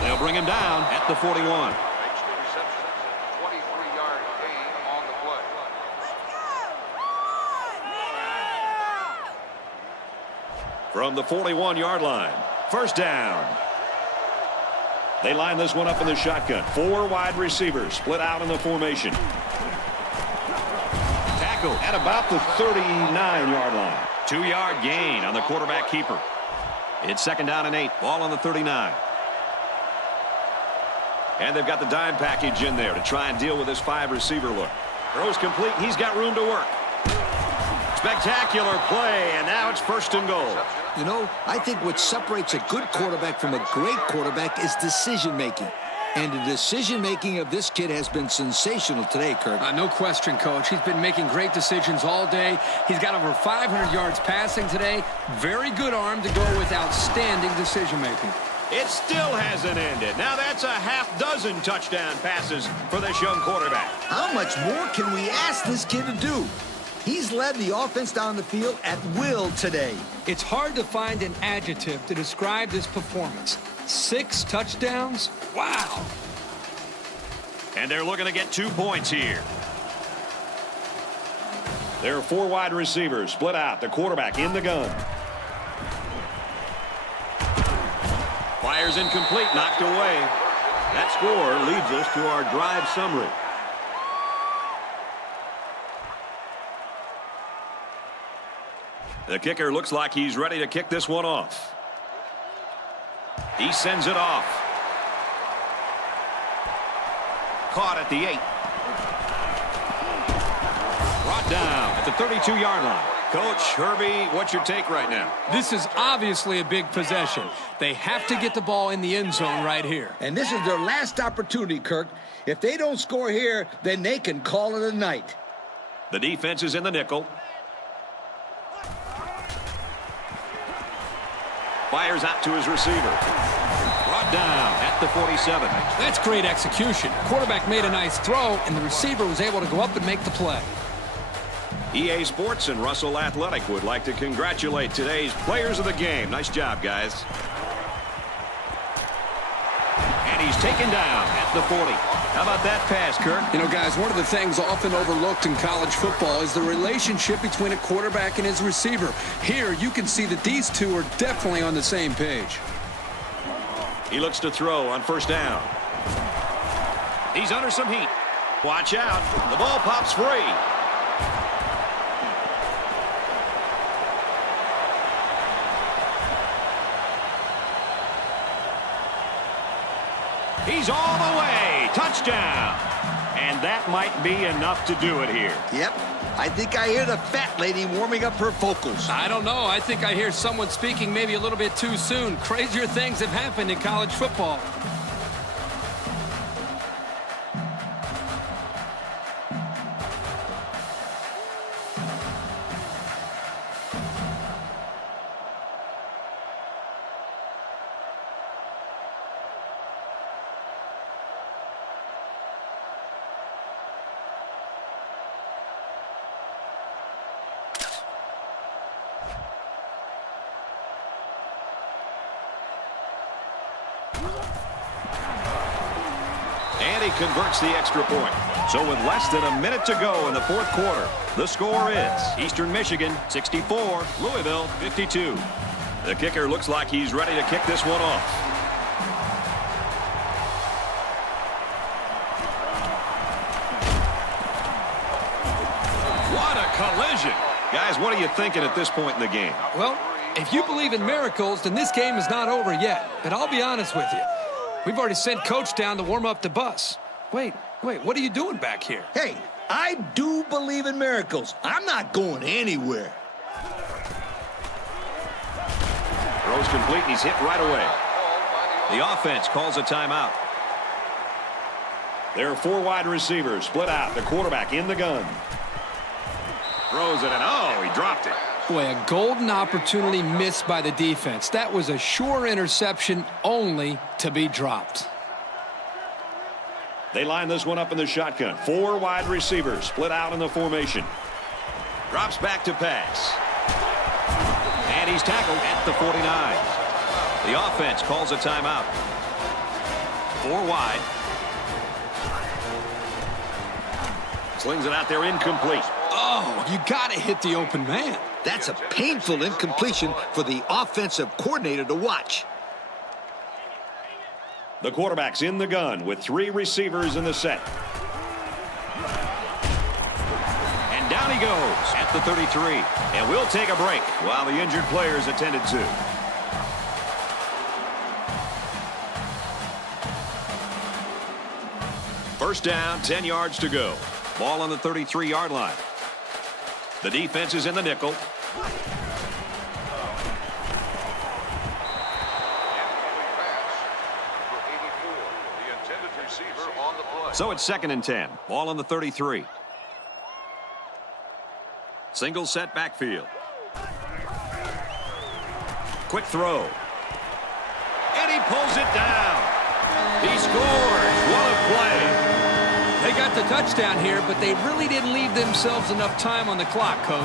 They'll bring him down at the 41. Makes the reception. 23-yard gain on the play. From the 41-yard line. First down. They line this one up in the shotgun. 4 wide receivers split out in the formation. Tackle at about the 39-yard line. 2-yard gain on the quarterback keeper. It's 2nd down and 8. Ball on the 39. And they've got the dime package in there to try and deal with this 5-receiver look. Throws complete. He's got room to work. Spectacular play, and now it's 1st and goal. You know, I think what separates a good quarterback from a great quarterback is decision-making. And the decision-making of this kid has been sensational today, Kirk. No question, Coach. He's been making great decisions all day. He's got over 500 yards passing today. Very good arm to go with outstanding decision-making. It still hasn't ended. Now that's a half-dozen touchdown passes for this young quarterback. How much more can we ask this kid to do? He's led the offense down the field at will today. It's hard to find an adjective to describe this performance. 6 touchdowns? Wow. And they're looking to get 2 points here. There are 4 wide receivers split out. The quarterback in the gun. Fires incomplete, knocked away. That score leads us to our drive summary. The kicker looks like he's ready to kick this one off. He sends it off. Caught at the 8. Brought down at the 32-yard line. Coach, Herbie, what's your take right now? This is obviously a big possession. They have to get the ball in the end zone right here. And this is their last opportunity, Kirk. If they don't score here, then they can call it a night. The defense is in the nickel. Fires out to his receiver. Brought down at the 47. That's great execution. Quarterback made a nice throw, and the receiver was able to go up and make the play. EA Sports and Russell Athletic would like to congratulate today's players of the game. Nice job, guys. And he's taken down at the 40. How about that pass, Kirk? You know, guys, one of the things often overlooked in college football is the relationship between a quarterback and his receiver. Here, you can see that these two are definitely on the same page. He looks to throw on first down. He's under some heat. Watch out. The ball pops free. He's all the way. Touchdown. And that might be enough to do it here. Yep. I think I hear the fat lady warming up her vocals. I don't know. I think I hear someone speaking maybe a little bit too soon. Crazier things have happened in college football. he converts the extra point. So with less than a minute to go in the fourth quarter, the score is Eastern Michigan 64, Louisville 52. The kicker looks like he's ready to kick this one off. What a collision. Guys, what are you thinking at this point in the game? Well, if you believe in miracles, then this game is not over yet. But I'll be honest with you. We've already sent Coach down to warm up the bus. Wait, what are you doing back here? Hey, I do believe in miracles. I'm not going anywhere. Throws complete, and he's hit right away. The offense calls a timeout. There are 4 wide receivers split out. The quarterback in the gun. Throws it, and oh, he dropped it. Boy, a golden opportunity missed by the defense. That was a sure interception, only to be dropped. They line this one up in the shotgun. 4 wide receivers split out in the formation. Drops back to pass. And he's tackled at the 49. The offense calls a timeout. 4 wide. Slings it out there, incomplete. Oh, you got to hit the open man. That's a painful incompletion for the offensive coordinator to watch. The quarterback's in the gun with 3 receivers in the set. And down he goes at the 33. And we'll take a break while the injured players attended to. First down, 10 yards to go. Ball on the 33-yard line. The defense is in the nickel. So it's 2nd and 10. Ball on the 33. Single set backfield. Quick throw. And he pulls it down. He scores. What a play. They got the touchdown here, but they really didn't leave themselves enough time on the clock, Coach.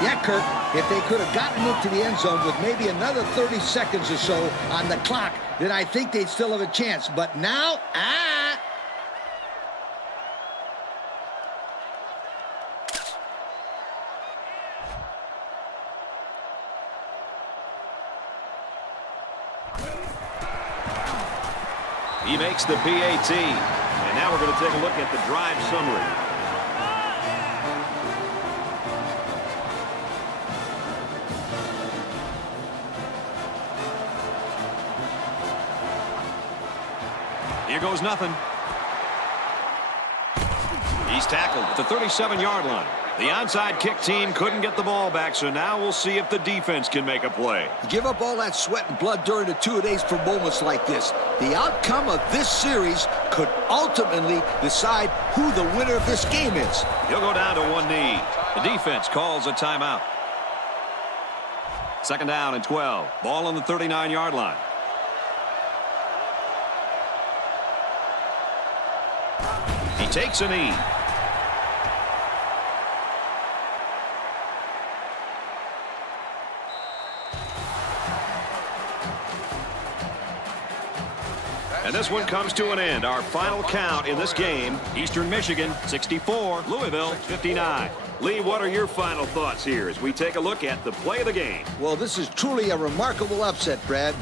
Yeah, Kirk, if they could have gotten into the end zone with maybe another 30 seconds or so on the clock, then I think they'd still have a chance. But now, He makes the PAT. And now we're going to take a look at the drive summary. Here goes nothing. He's tackled at the 37-yard line. The onside kick team couldn't get the ball back, so now we'll see if the defense can make a play. you give up all that sweat and blood during the two-a-days for moments like this. The outcome of this series could ultimately decide who the winner of this game is. He'll go down to one knee. The defense calls a timeout. 2nd down and 12. Ball on the 39-yard line. He takes a knee. And this one comes to an end. Our final count in this game, Eastern Michigan 64, Louisville 59. Lee, what are your final thoughts here as we take a look at the play of the game? Well, this is truly a remarkable upset, Brad.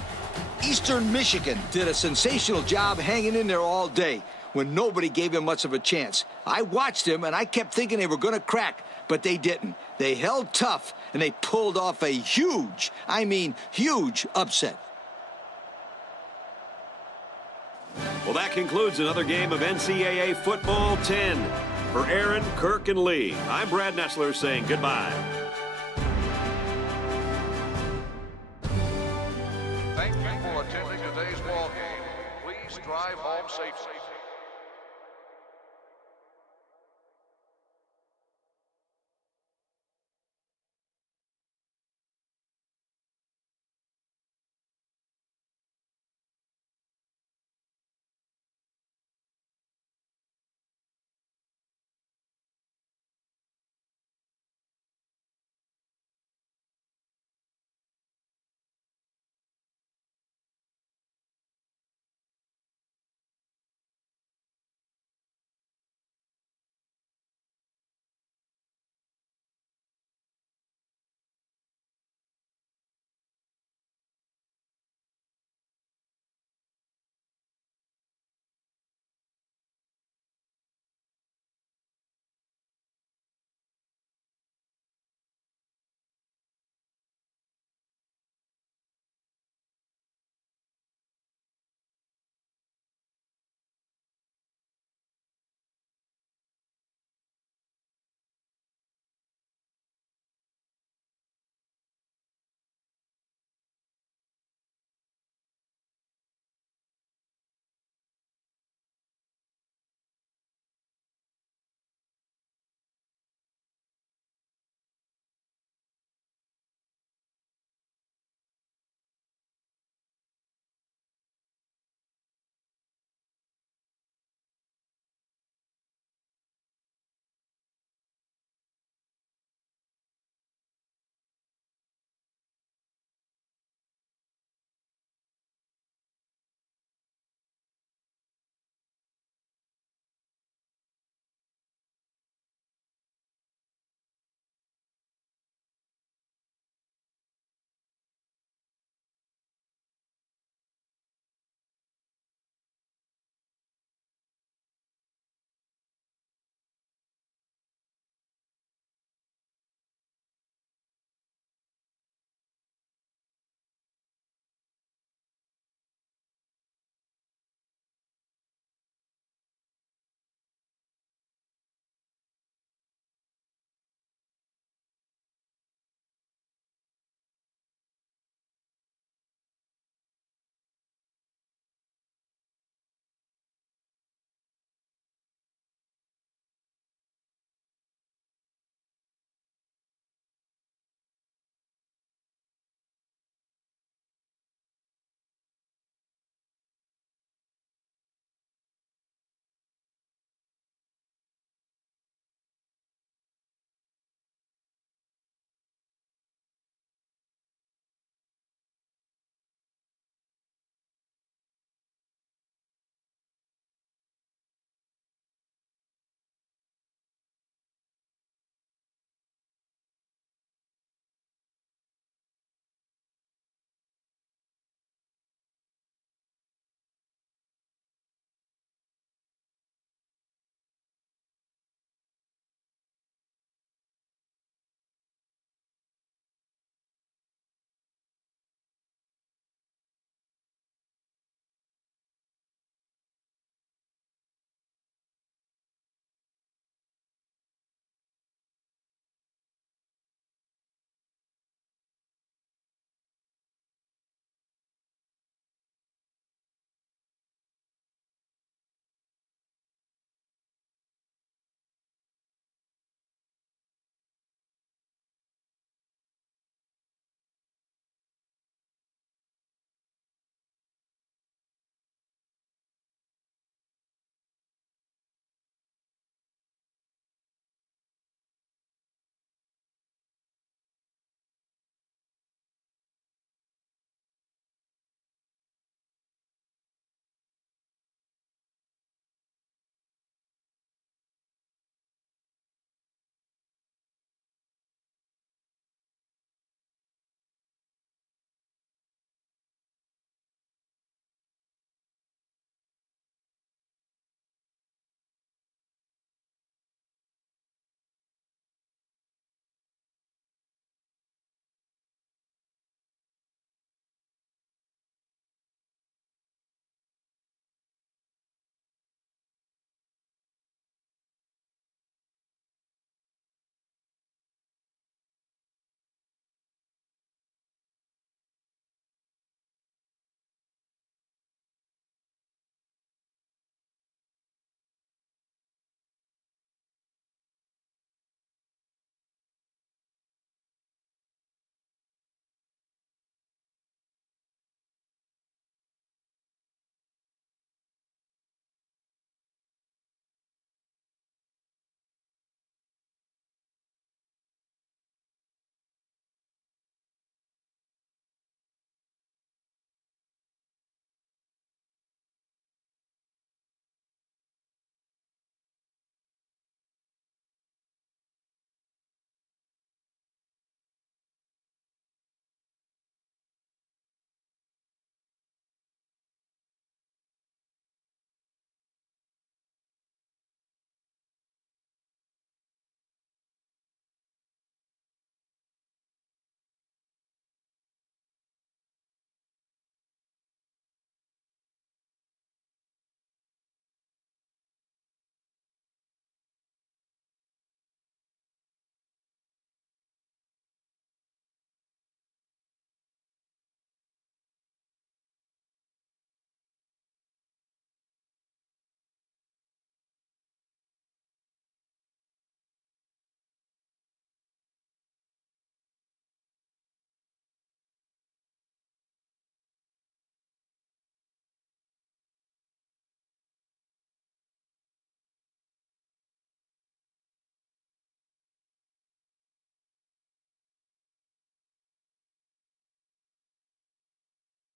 Eastern Michigan did a sensational job hanging in there all day when nobody gave him much of a chance. I watched them, and I kept thinking they were going to crack, but they didn't. They held tough, and they pulled off a huge, I mean huge, upset. Well, that concludes another game of NCAA Football 10. For Aaron, Kirk, and Lee, I'm Brad Nessler saying goodbye. Thank you for attending today's ball game. Please drive home safely.